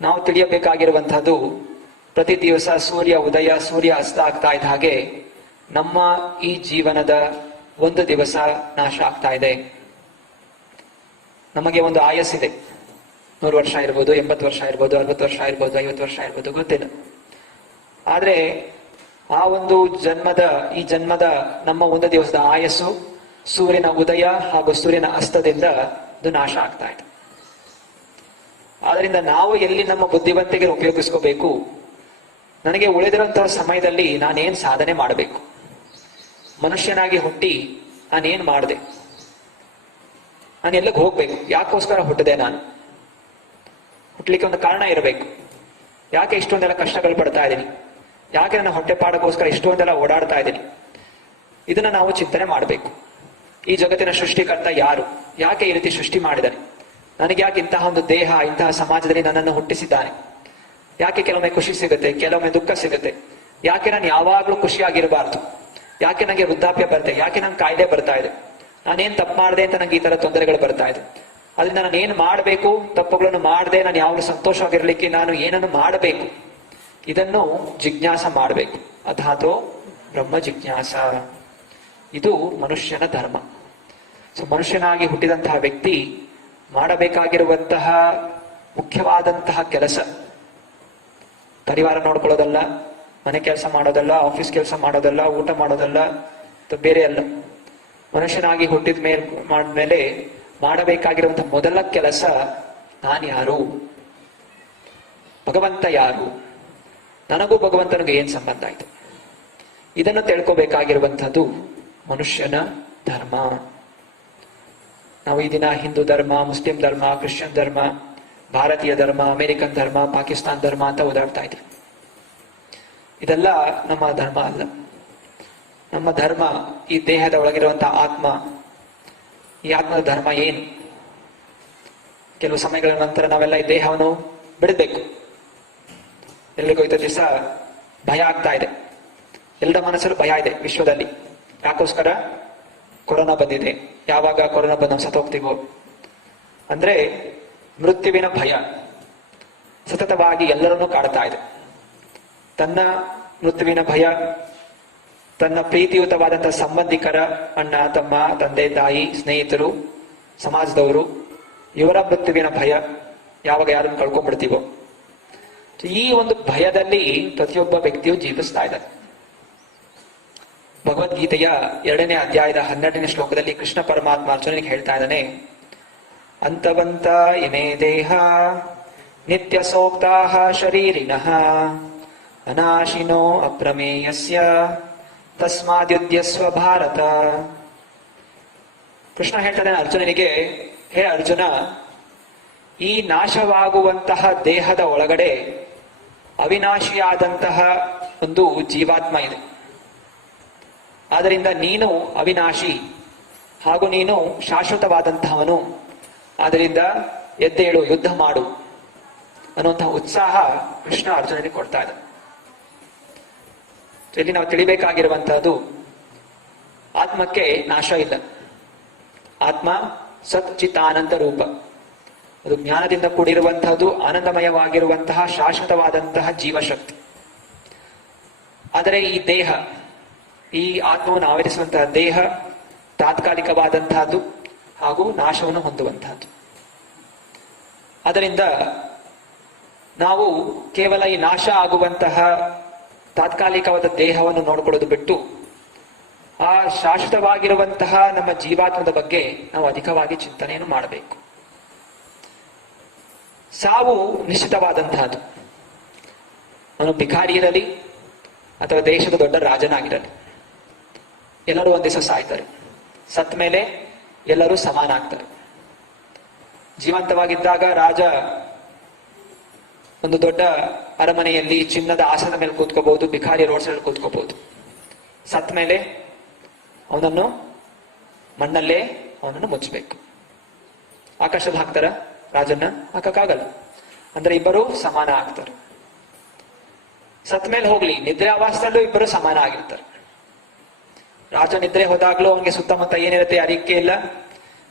ನಾವು ತಿಳಿಯಬೇಕಾಗಿರುವಂತಹದ್ದು, ಪ್ರತಿ ದಿವಸ ಸೂರ್ಯ ಉದಯ ಸೂರ್ಯ ಅಸ್ತ ಆಗ್ತಾ ಇದ್ದ ಹಾಗೆ ನಮ್ಮ ಈ ಜೀವನದ ಒಂದು ದಿವಸ ನಾಶ ಆಗ್ತಾ ಇದೆ. ನಮಗೆ ಒಂದು ಆಯಸ್ಸಿದೆ, 100 ವರ್ಷ ಇರ್ಬೋದು, 80 ವರ್ಷ ಇರ್ಬೋದು, 60 ವರ್ಷ ಇರ್ಬೋದು, 50 ವರ್ಷ ಇರ್ಬೋದು, ಗೊತ್ತಿಲ್ಲ. ಆದ್ರೆ ಆ ಒಂದು ಈ ಜನ್ಮದ ನಮ್ಮ ಒಂದು ದಿವಸದ ಆಯಸ್ಸು ಸೂರ್ಯನ ಉದಯ ಹಾಗೂ ಸೂರ್ಯನ ಅಸ್ತದಿಂದ ಅದು ನಾಶ ಆಗ್ತಾ ಇದೆ. ಆದ್ರಿಂದ ನಾವು ಎಲ್ಲಿ ನಮ್ಮ ಬುದ್ಧಿವಂತಿಕೆ ಉಪಯೋಗಿಸ್ಕೋಬೇಕು, ನನಗೆ ಉಳಿದಿರುವಂತಹ ಸಮಯದಲ್ಲಿ ನಾನೇನ್ ಸಾಧನೆ ಮಾಡಬೇಕು, ಮನುಷ್ಯನಾಗಿ ಹುಟ್ಟಿ ನಾನೇನ್ ಮಾಡಿದೆ, ನಾನು ಎಲ್ಲಿಗೆ ಹೋಗ್ಬೇಕು, ಯಾಕೋಸ್ಕರ ಹುಟ್ಟಿದೆ, ನಾನು ಹುಟ್ಲಿಕ್ಕೆ ಒಂದು ಕಾರಣ ಇರಬೇಕು. ಯಾಕೆ ಇಷ್ಟೊಂದೆಲ್ಲ ಕಷ್ಟಗಳು ಪಡ್ತಾ ಇದ್ದೀನಿ, ಯಾಕೆ ನನ್ನ ಹೊಟ್ಟೆಪಾಡಕ್ಕೋಸ್ಕರ ಇಷ್ಟೊಂದೆಲ್ಲ ಓಡಾಡ್ತಾ ಇದ್ದೀನಿ, ಇದನ್ನ ನಾವು ಚಿಂತನೆ ಮಾಡಬೇಕು. ಈ ಜಗತ್ತಿನ ಸೃಷ್ಟಿಕರ್ತ ಯಾರು, ಯಾಕೆ ಈ ರೀತಿ ಸೃಷ್ಟಿ ಮಾಡಿದ್ದಾನೆ, ನನಗೆ ಯಾಕೆ ಇಂತಹ ಒಂದು ದೇಹ, ಇಂತಹ ಸಮಾಜದಲ್ಲಿ ನನ್ನನ್ನು ಹುಟ್ಟಿಸಿದ್ದಾನೆ, ಯಾಕೆ ಕೆಲವೊಮ್ಮೆ ಖುಷಿ ಸಿಗುತ್ತೆ, ಕೆಲವೊಮ್ಮೆ ದುಃಖ ಸಿಗುತ್ತೆ, ಯಾಕೆ ನಾನು ಯಾವಾಗ್ಲೂ ಖುಷಿಯಾಗಿರಬಾರ್ದು, ಯಾಕೆ ನನಗೆ ವೃದ್ಧಾಪ್ಯ ಬರುತ್ತೆ, ಯಾಕೆ ನಂಗೆ ಕಾಯಿಲೆ ಬರ್ತಾ ಇದೆ, ನಾನೇನ್ ತಪ್ಪು ಮಾಡಿದೆ ಅಂತ ನಂಗೆ ಈ ತರ ತೊಂದರೆಗಳು ಬರ್ತಾ ಇದೆ. ಅದರಿಂದ ನಾನು ಏನ್ ಮಾಡಬೇಕು, ತಪ್ಪುಗಳನ್ನು ಮಾಡದೆ ನಾನು ಯಾವಾಗಲೂ ಸಂತೋಷವಾಗಿರ್ಲಿಕ್ಕೆ ನಾನು ಏನನ್ನು ಮಾಡಬೇಕು, ಇದನ್ನು ಜಿಜ್ಞಾಸ ಮಾಡಬೇಕು. ಅಥಾತೋ ಬ್ರಹ್ಮ ಜಿಜ್ಞಾಸ, ಇದು ಮನುಷ್ಯನ ಧರ್ಮ. ಸೊ ಮನುಷ್ಯನಾಗಿ ಹುಟ್ಟಿದಂತಹ ವ್ಯಕ್ತಿ ಮಾಡಬೇಕಾಗಿರುವಂತಹ ಮುಖ್ಯವಾದಂತಹ ಕೆಲಸ ಪರಿವಾರ ನೋಡ್ಕೊಳ್ಳೋದಲ್ಲ, ಮನೆ ಕೆಲಸ ಮಾಡೋದಲ್ಲ, ಆಫೀಸ್ ಕೆಲಸ ಮಾಡೋದಲ್ಲ, ಊಟ ಮಾಡೋದಲ್ಲ, ಬೇರೆ ಅಲ್ಲ. ಮನುಷ್ಯನಾಗಿ ಹುಟ್ಟಿದ ಮೇಲೆ ಮಾಡಬೇಕಾಗಿರುವಂತಹ ಮೊದಲ ಕೆಲಸ, ನಾನು ಯಾರು, ಭಗವಂತ ಯಾರು, ನನಗೂ ಭಗವಂತನಿಗೆ ಏನ್ ಸಂಬಂಧ ಇದೆ, ಇದನ್ನು ತಿಳ್ಕೋಬೇಕಾಗಿರುವಂತಹದ್ದು ಮನುಷ್ಯನ ಧರ್ಮ. ನಾವು ಈ ದಿನ ಹಿಂದೂ ಧರ್ಮ, ಮುಸ್ಲಿಂ ಧರ್ಮ, ಕ್ರಿಶ್ಚಿಯನ್ ಧರ್ಮ, ಭಾರತೀಯ ಧರ್ಮ, ಅಮೆರಿಕನ್ ಧರ್ಮ, ಪಾಕಿಸ್ತಾನ ಧರ್ಮ ಅಂತ ಓದಾಡ್ತಾ ಇದ್ವಿ. ಇದೆಲ್ಲ ನಮ್ಮ ಧರ್ಮ ಅಲ್ಲ. ನಮ್ಮ ಧರ್ಮ ಈ ದೇಹದ ಒಳಗಿರುವಂತಹ ಆತ್ಮ, ಈ ಆತ್ಮದ ಧರ್ಮ ಏನು. ಕೆಲವು ಸಮಯಗಳ ನಂತರ ನಾವೆಲ್ಲ ಈ ದೇಹವನ್ನು ಬಿಡಬೇಕು. ಎಲ್ಲಿಗೋ ಇದ್ದ ದಿವಸ ಭಯ ಆಗ್ತಾ ಇದೆ, ಎಲ್ಲರ ಮನಸ್ಸಲ್ಲೂ ಭಯ ಇದೆ ವಿಶ್ವದಲ್ಲಿ. ಯಾಕೋಸ್ಕರ ಕೊರೋನಾ ಬಂದಿದೆ, ಯಾವಾಗ ಕೊರೋನಾ ಬಂದು ನಾವು ಸತ್ತೋಗ್ತೀವೋ ಅಂದ್ರೆ ಮೃತ್ಯುವಿನ ಭಯ ಸತತವಾಗಿ ಎಲ್ಲರನ್ನೂ ಕಾಡ್ತಾ ಇದೆ. ತನ್ನ ಮೃತ್ಯುವಿನ ಭಯ, ತನ್ನ ಪ್ರೀತಿಯುತವಾದಂತಹ ಸಂಬಂಧಿಕರ, ಅಣ್ಣ ತಮ್ಮ, ತಂದೆ ತಾಯಿ, ಸ್ನೇಹಿತರು, ಸಮಾಜದವರು, ಇವರ ಮೃತ್ಯುವಿನ ಭಯ, ಯಾವಾಗ ಯಾರನ್ನು ಕಳ್ಕೊಂಡ್ಬಿಡ್ತೀವೋ. ಈ ಒಂದು ಭಯದಲ್ಲಿ ಪ್ರತಿಯೊಬ್ಬ ವ್ಯಕ್ತಿಯು ಜೀವಿಸ್ತಾ ಇದ್ದಾರೆ. ಭಗವದ್ಗೀತೆಯ 2ನೇ ಅಧ್ಯಾಯದ 12ನೇ ಶ್ಲೋಕದಲ್ಲಿ ಕೃಷ್ಣ ಪರಮಾತ್ಮ ಅರ್ಜುನನಿಗೆ ಹೇಳ್ತಾ ಇದ್ದಾನೆ, ಅಂತವಂತ ಇಮೇ ದೇಹ ನಿತ್ಯ ಸೋಕ್ತಾಹ ಶರೀರಿಣಃ ಅನಾಶಿನೋ ಅಪ್ರಮೇಯಸ್ಯ ತಸ್ಮಾದ್ಯುದ್ಯಸ್ವ ಭಾರತ. ಕೃಷ್ಣ ಹೇಳ್ತಾನೆ ಅರ್ಜುನನಿಗೆ, ಹೇ ಅರ್ಜುನ, ಈ ನಾಶವಾಗುವಂತಹ ದೇಹದ ಒಳಗಡೆ ಅವಿನಾಶಿಯಾದಂತಹ ಒಂದು ಜೀವಾತ್ಮ ಇದೆ. ಆದ್ದರಿಂದ ನೀನು ಅವಿನಾಶಿ ಹಾಗೂ ನೀನು ಶಾಶ್ವತವಾದಂತಹವನು. ಆದ್ದರಿಂದ ಎದ್ದೇಳು, ಯುದ್ಧ ಮಾಡು ಅನ್ನುವಂತಹ ಉತ್ಸಾಹ ಕೃಷ್ಣ ಅರ್ಜುನನಿಗೆ ಕೊಡ್ತಾ ಇದೆ. ಇಲ್ಲಿ ನಾವು ತಿಳಿಬೇಕಾಗಿರುವಂತಹದ್ದು, ಆತ್ಮಕ್ಕೆ ನಾಶ ಇಲ್ಲ. ಆತ್ಮ ಸತ್ ಚಿತ್ ಆನಂದ ರೂಪ, ಅದು ಜ್ಞಾನದಿಂದ ಕೂಡಿರುವಂತಹದ್ದು, ಆನಂದಮಯವಾಗಿರುವಂತಹ ಶಾಶ್ವತವಾದಂತಹ ಜೀವಶಕ್ತಿ. ಆದರೆ ಈ ದೇಹ, ಈ ಆತ್ಮವನ್ನು ಆವರಿಸುವಂತಹ ದೇಹ ತಾತ್ಕಾಲಿಕವಾದಂತಹದ್ದು ಹಾಗೂ ನಾಶವನ್ನು ಹೊಂದುವಂತಹದ್ದು. ಅದರಿಂದ ನಾವು ಕೇವಲ ಈ ನಾಶ ಆಗುವಂತಹ ತಾತ್ಕಾಲಿಕವಾದ ದೇಹವನ್ನು ನೋಡ್ಕೊಳ್ಳೋದು ಬಿಟ್ಟು ಆ ಶಾಶ್ವತವಾಗಿರುವಂತಹ ನಮ್ಮ ಜೀವಾತ್ಮದ ಬಗ್ಗೆ ನಾವು ಅಧಿಕವಾಗಿ ಚಿಂತನೆಯನ್ನು ಮಾಡಬೇಕು. ಸಾವು ನಿಶ್ಚಿತವಾದಂತಹದ್ದು. ಅವನು ಭಿಕಾರಿ ಇರಲಿ ಅಥವಾ ದೇಶದ ದೊಡ್ಡ ರಾಜನಾಗಿರಲಿ, ಎಲ್ಲರೂ ಒಂದ್ ದಿವಸ ಸಾಯ್ತಾರೆ. ಸತ್ ಮೇಲೆ ಎಲ್ಲರೂ ಸಮಾನ ಆಗ್ತಾರೆ. ಜೀವಂತವಾಗಿದ್ದಾಗ ರಾಜ ಒಂದು ದೊಡ್ಡ ಅರಮನೆಯಲ್ಲಿ ಚಿನ್ನದ ಆಸನದ ಮೇಲೆ ಕೂತ್ಕೋಬಹುದು, ಭಿಕಾರಿ ರೋಡ್ ಸೈಡ್ ಕೂತ್ಕೋಬಹುದು. ಸತ್ ಮೇಲೆ ಅವನನ್ನು ಮಣ್ಣಲ್ಲೇ ಅವನನ್ನು ಮುಚ್ಚಬೇಕು. ಆಕಾಶದಲ್ಲಿ ಹಾಕ್ತಾರ ರಾಜನ್ನ? ಹಾಕಕ್ಕಾಗಲ್ಲ. ಅಂದ್ರೆ ಇಬ್ಬರು ಸಮಾನ ಆಗ್ತಾರೆ. ಸತ್ ಮೇಲೆ ಹೋಗ್ಲಿ, ನಿದ್ರೆ ಆವಾಸದಲ್ಲೂ ಇಬ್ಬರು ಸಮಾನ ಆಗಿರ್ತಾರೆ. ರಾಜ ನಿದ್ರೆ ಹೋದಾಗ್ಲೂ ಅವನಿಗೆ ಸುತ್ತಮುತ್ತ ಏನಿರುತ್ತೆ ಅರಿಕೆ ಇಲ್ಲ,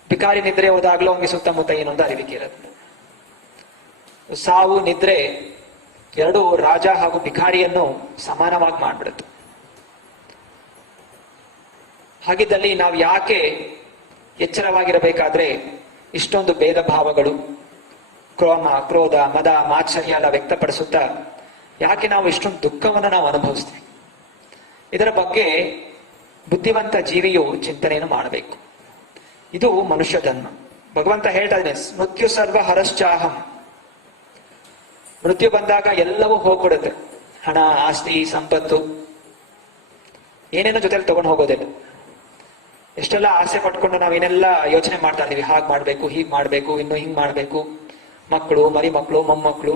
ಭಿಕಾರಿ ನಿದ್ರೆ ಹೋದಾಗ್ಲೂ ಅವನಿಗೆ ಸುತ್ತಮುತ್ತ ಏನೊಂದು ಅರಿವಿಕೆ ಇರುತ್ತೆ. ಸಾವು ನಿದ್ರೆ ಎರಡು ರಾಜ ಹಾಗೂ ಭಿಕಾರಿಯನ್ನು ಸಮಾನವಾಗಿ ಮಾಡ್ಬಿಡುತ್ತೆ. ಹಾಗಿದ್ದಲ್ಲಿ ನಾವು ಯಾಕೆ ಎಚ್ಚರವಾಗಿರಬೇಕಾದ್ರೆ ಇಷ್ಟೊಂದು ಭೇದ ಭಾವಗಳು, ಕ್ರೋಮ, ಕ್ರೋಧ, ಮದ, ಮಾತ್ಸರ್ಯ ಎಲ್ಲ ವ್ಯಕ್ತಪಡಿಸುತ್ತಾ ಯಾಕೆ ನಾವು ಇಷ್ಟೊಂದು ದುಃಖವನ್ನು ನಾವು ಅನುಭವಿಸ್ತೀವಿ? ಇದರ ಬಗ್ಗೆ ಬುದ್ಧಿವಂತ ಜೀವಿಯು ಚಿಂತನೆಯನ್ನು ಮಾಡಬೇಕು. ಇದು ಮನುಷ್ಯ ಜನ್ಮ. ಭಗವಂತ ಹೇಳ್ತಾ ಇದ್ದಾನೆ, ಮೃತ್ಯು ಸರ್ವ ಹರಶ್ಚಾಹಂ. ಮೃತ್ಯು ಬಂದಾಗ ಎಲ್ಲವೂ ಹೋಗ್ಬಿಡುತ್ತೆ. ಹಣ, ಆಸ್ತಿ, ಸಂಪತ್ತು ಏನೇನೋ ಜೊತೆಲಿ ತಗೊಂಡು ಹೋಗೋದಿಲ್ಲ. ಎಷ್ಟೆಲ್ಲ ಆಸೆ ಪಟ್ಕೊಂಡು ನಾವೇನೆಲ್ಲ ಯೋಚನೆ ಮಾಡ್ತಾ ಇದೀವಿ, ಹಾಗೆ ಮಾಡ್ಬೇಕು, ಹೀಗ್ ಮಾಡ್ಬೇಕು, ಇನ್ನು ಹಿಂಗ್ ಮಾಡ್ಬೇಕು, ಮಕ್ಕಳು, ಮರಿ ಮಕ್ಕಳು, ಮೊಮ್ಮಕ್ಕಳು,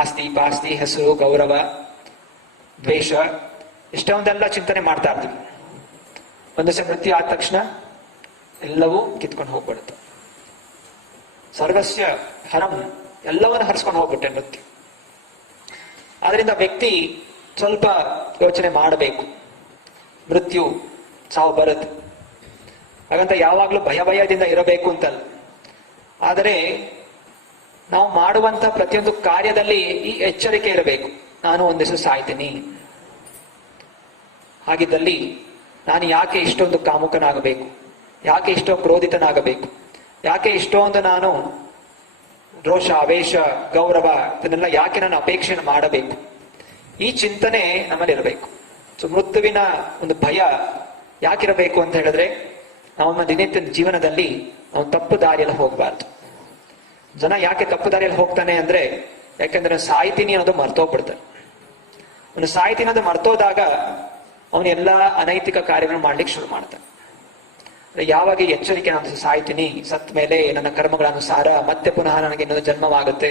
ಆಸ್ತಿ ಪಾಸ್ತಿ, ಹೆಸರು, ಗೌರವ, ದ್ವೇಷ, ಇಷ್ಟೊಂದೆಲ್ಲ ಚಿಂತನೆ ಮಾಡ್ತಾ ಇರ್ತೀವಿ. ಒಂದು ದಿವಸ ಮೃತ್ಯು ಆದ ತಕ್ಷಣ ಎಲ್ಲವೂ ಕಿತ್ಕೊಂಡು ಹೋಗ್ಬಿಡುತ್ತೆ. ಸರ್ವಸ್ಯ ಹರಂ, ಎಲ್ಲವನ್ನು ಹರಿಸ್ಕೊಂಡು ಹೋಗ್ಬಿಟ್ಟೆ ಮೃತ್ಯು. ಆದ್ರಿಂದ ವ್ಯಕ್ತಿ ಸ್ವಲ್ಪ ಯೋಚನೆ ಮಾಡಬೇಕು. ಮೃತ್ಯು, ಸಾವು ಬರುತ್ತೆ. ಹಾಗಂತ ಯಾವಾಗ್ಲೂ ಭಯದಿಂದ ಇರಬೇಕು ಅಂತಲ್ಲ. ಆದರೆ ನಾವು ಮಾಡುವಂತ ಪ್ರತಿಯೊಂದು ಕಾರ್ಯದಲ್ಲಿ ಈ ಎಚ್ಚರಿಕೆ ಇರಬೇಕು. ನಾನು ಒಂದು ದಿವಸ ಸಾಯ್ತೀನಿ. ಹಾಗಿದ್ದಲ್ಲಿ ನಾನು ಯಾಕೆ ಇಷ್ಟೊಂದು ಕಾಮುಕನಾಗಬೇಕು? ಯಾಕೆ ಇಷ್ಟೊಂದು ಕ್ರೋಧಿತನಾಗಬೇಕು? ಯಾಕೆ ಇಷ್ಟೊಂದು ನಾನು ರೋಷ, ಆವೇಶ, ಗೌರವ ಇದನ್ನೆಲ್ಲ ಯಾಕೆ ನಾನು ಅಪೇಕ್ಷೆಯನ್ನು ಮಾಡಬೇಕು? ಈ ಚಿಂತನೆ ನಮ್ಮಲ್ಲಿ ಇರಬೇಕು. ಸೊ ಮೃತ್ಯುವಿನ ಒಂದು ಭಯ ಯಾಕಿರಬೇಕು ಅಂತ ಹೇಳಿದ್ರೆ, ನಮ್ಮ ದಿನನಿತ್ಯ ಜೀವನದಲ್ಲಿ ನಾವು ತಪ್ಪು ದಾರಿಯಲ್ಲಿ ಹೋಗಬಾರ್ದು. ಜನ ಯಾಕೆ ತಪ್ಪು ದಾರಿಯಲ್ಲಿ ಹೋಗ್ತಾನೆ ಅಂದ್ರೆ, ಯಾಕೆಂದ್ರೆ ಸಾಯ್ತೀನಿ ಅನ್ನೋದು ಮರ್ತೋಗ್ಬಿಡ್ತಾರೆ. ಅವನು ಸಾಯ್ತೀನಿ ಅನ್ನೋದು ಮರ್ತೋದಾಗ ಅವನು ಎಲ್ಲಾ ಅನೈತಿಕ ಕಾರ್ಯಗಳನ್ನು ಮಾಡ್ಲಿಕ್ಕೆ ಶುರು ಮಾಡ್ತಾನೆ. ಯಾವಾಗ ಎಚ್ಚರಿಕೆ, ನಾನು ಸಾಯ್ತೀನಿ, ಸತ್ ಮೇಲೆ ನನ್ನ ಕರ್ಮಗಳನುಸಾರ ಮತ್ತೆ ಪುನಃ ನನಗೆ ಇನ್ನೊಂದು ಜನ್ಮವಾಗುತ್ತೆ,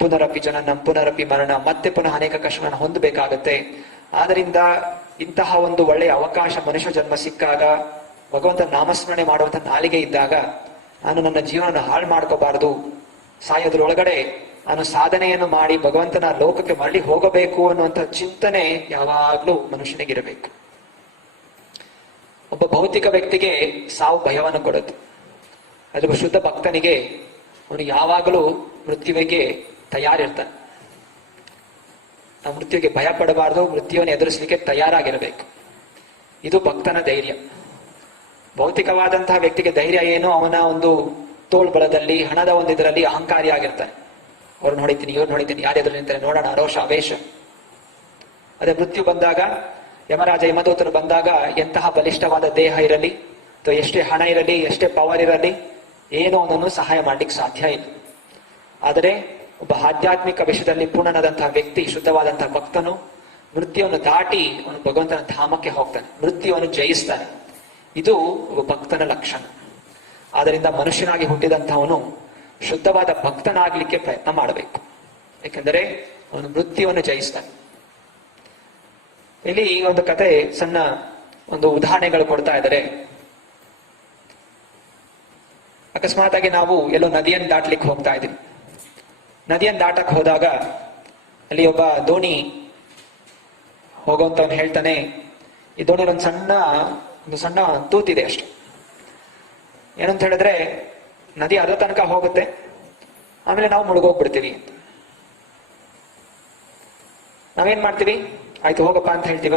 ಪುನರಪಿ ಜನನಂ ಪುನರಪಿ ಮರಣ, ಮತ್ತೆ ಪುನಃ ಅನೇಕ ಕಷ್ಟಗಳನ್ನು ಹೊಂದಬೇಕಾಗತ್ತೆ. ಆದ್ರಿಂದ ಇಂತಹ ಒಂದು ಒಳ್ಳೆಯ ಅವಕಾಶ ಮನುಷ್ಯ ಜನ್ಮ ಸಿಕ್ಕಾಗ, ಭಗವಂತ ನಾಮಸ್ಮರಣೆ ಮಾಡುವಂತ ನಾಲಿಗೆ ಇದ್ದಾಗ, ನಾನು ನನ್ನ ಜೀವನ ಹಾಳು ಮಾಡ್ಕೋಬಾರದು, ಸಾಯೋದ್ರೊಳಗಡೆ ನಾನು ಸಾಧನೆಯನ್ನು ಮಾಡಿ ಭಗವಂತನ ಲೋಕಕ್ಕೆ ಮರಳಿ ಹೋಗಬೇಕು ಅನ್ನುವಂಥ ಚಿಂತನೆ ಯಾವಾಗ್ಲೂ ಮನುಷ್ಯನಿಗಿರಬೇಕು. ಒಬ್ಬ ಭೌತಿಕ ವ್ಯಕ್ತಿಗೆ ಸಾವು ಭಯವನ್ನು ಕೊಡುತ್ತೆ. ಅದ್ರ ಶುದ್ಧ ಭಕ್ತನಿಗೆ ಅವನು ಯಾವಾಗಲೂ ಮೃತ್ಯುವಿಗೆ ತಯಾರಿರ್ತಾನೆ. ಆ ಮೃತ್ಯುವಿಗೆ ಭಯ ಪಡಬಾರ್ದು, ಮೃತ್ಯುವನ್ನು ಎದುರಿಸಲಿಕ್ಕೆ ತಯಾರಾಗಿರಬೇಕು. ಇದು ಭಕ್ತನ ಧೈರ್ಯ. ಭೌತಿಕವಾದಂತಹ ವ್ಯಕ್ತಿಗೆ ಧೈರ್ಯ ಏನು? ಅವನ ಒಂದು ತೋಳ್ಬಲದಲ್ಲಿ, ಹಣದ ಒಂದು ಇದರಲ್ಲಿ ಅಹಂಕಾರಿ ಆಗಿರ್ತಾನೆ. ಅವ್ರು ನೋಡಿದ್ದೀನಿ, ಇವ್ರು ನೋಡಿದ್ದೀನಿ, ಯಾರೆದುರು ನಿಂತಾರೆ ನೋಡೋಣ, ರೋಷ, ಆವೇಶ. ಅದೇ ಮೃತ್ಯು ಬಂದಾಗ, ಯಮರಾಜ ಯಮದೂತರು ಬಂದಾಗ ಎಂತಹ ಬಲಿಷ್ಠವಾದ ದೇಹ ಇರಲಿ ಅಥವಾ ಎಷ್ಟೇ ಹಣ ಇರಲಿ, ಎಷ್ಟೇ ಪವರ್ ಇರಲಿ, ಏನೋ ಒಂದನ್ನು ಸಹಾಯ ಮಾಡ್ಲಿಕ್ಕೆ ಸಾಧ್ಯ ಇಲ್ಲ. ಆದರೆ ಒಬ್ಬ ಆಧ್ಯಾತ್ಮಿಕ ವಿಷಯದಲ್ಲಿ ಪೂರ್ಣನಾದಂತಹ ವ್ಯಕ್ತಿ, ಶುದ್ಧವಾದಂತಹ ಭಕ್ತನು ಮೃತ್ಯುವನ್ನು ದಾಟಿ ಅವನು ಭಗವಂತನ ಧಾಮಕ್ಕೆ ಹೋಗ್ತಾನೆ, ಮೃತ್ಯುವನ್ನು ಜಯಿಸ್ತಾನೆ. ಇದು ಒಬ್ಬ ಭಕ್ತನ ಲಕ್ಷಣ. ಆದ್ದರಿಂದ ಮನುಷ್ಯನಾಗಿ ಹುಟ್ಟಿದಂತಹವನು ಶುದ್ಧವಾದ ಭಕ್ತನಾಗ್ಲಿಕ್ಕೆ ಪ್ರಯತ್ನ ಮಾಡಬೇಕು. ಯಾಕೆಂದರೆ ಅವನು ಮೃತ್ಯುವನ್ನು ಜಯಿಸ್ತಾನೆ. ಇಲ್ಲಿ ಒಂದು ಕತೆ, ಸಣ್ಣ ಒಂದು ಉದಾಹರಣೆಗಳು ಕೊಡ್ತಾ ಇದ್ದಾರೆ. ಅಕಸ್ಮಾತ್ ಆಗಿ ನಾವು ಎಲ್ಲೋ ನದಿಯನ್ನು ದಾಟ್ಲಿಕ್ಕೆ ಹೋಗ್ತಾ ಇದ್ದೀವಿ. ನದಿಯನ್ನು ದಾಟಕ್ ಹೋದಾಗ ಅಲ್ಲಿ ಒಬ್ಬ ದೋಣಿ ಹೋಗುವಂತವನು ಹೇಳ್ತಾನೆ, ಈ ದೋಣಿಯಲ್ಲಿ ಒಂದು ಸಣ್ಣ ತೂತಿದೆ ಅಷ್ಟೆ. ಏನಂತ ಹೇಳಿದ್ರೆ, ನದಿ ಅರ್ಧ ತನಕ ಹೋಗುತ್ತೆ, ಆಮೇಲೆ ನಾವು ಮುಳುಗೋಗ್ಬಿಡ್ತೀವಿ. ನಾವೇನ್ ಮಾಡ್ತೀವಿ? ಆಯ್ತು ಹೋಗಪ್ಪ ಅಂತ ಹೇಳ್ತೀವ?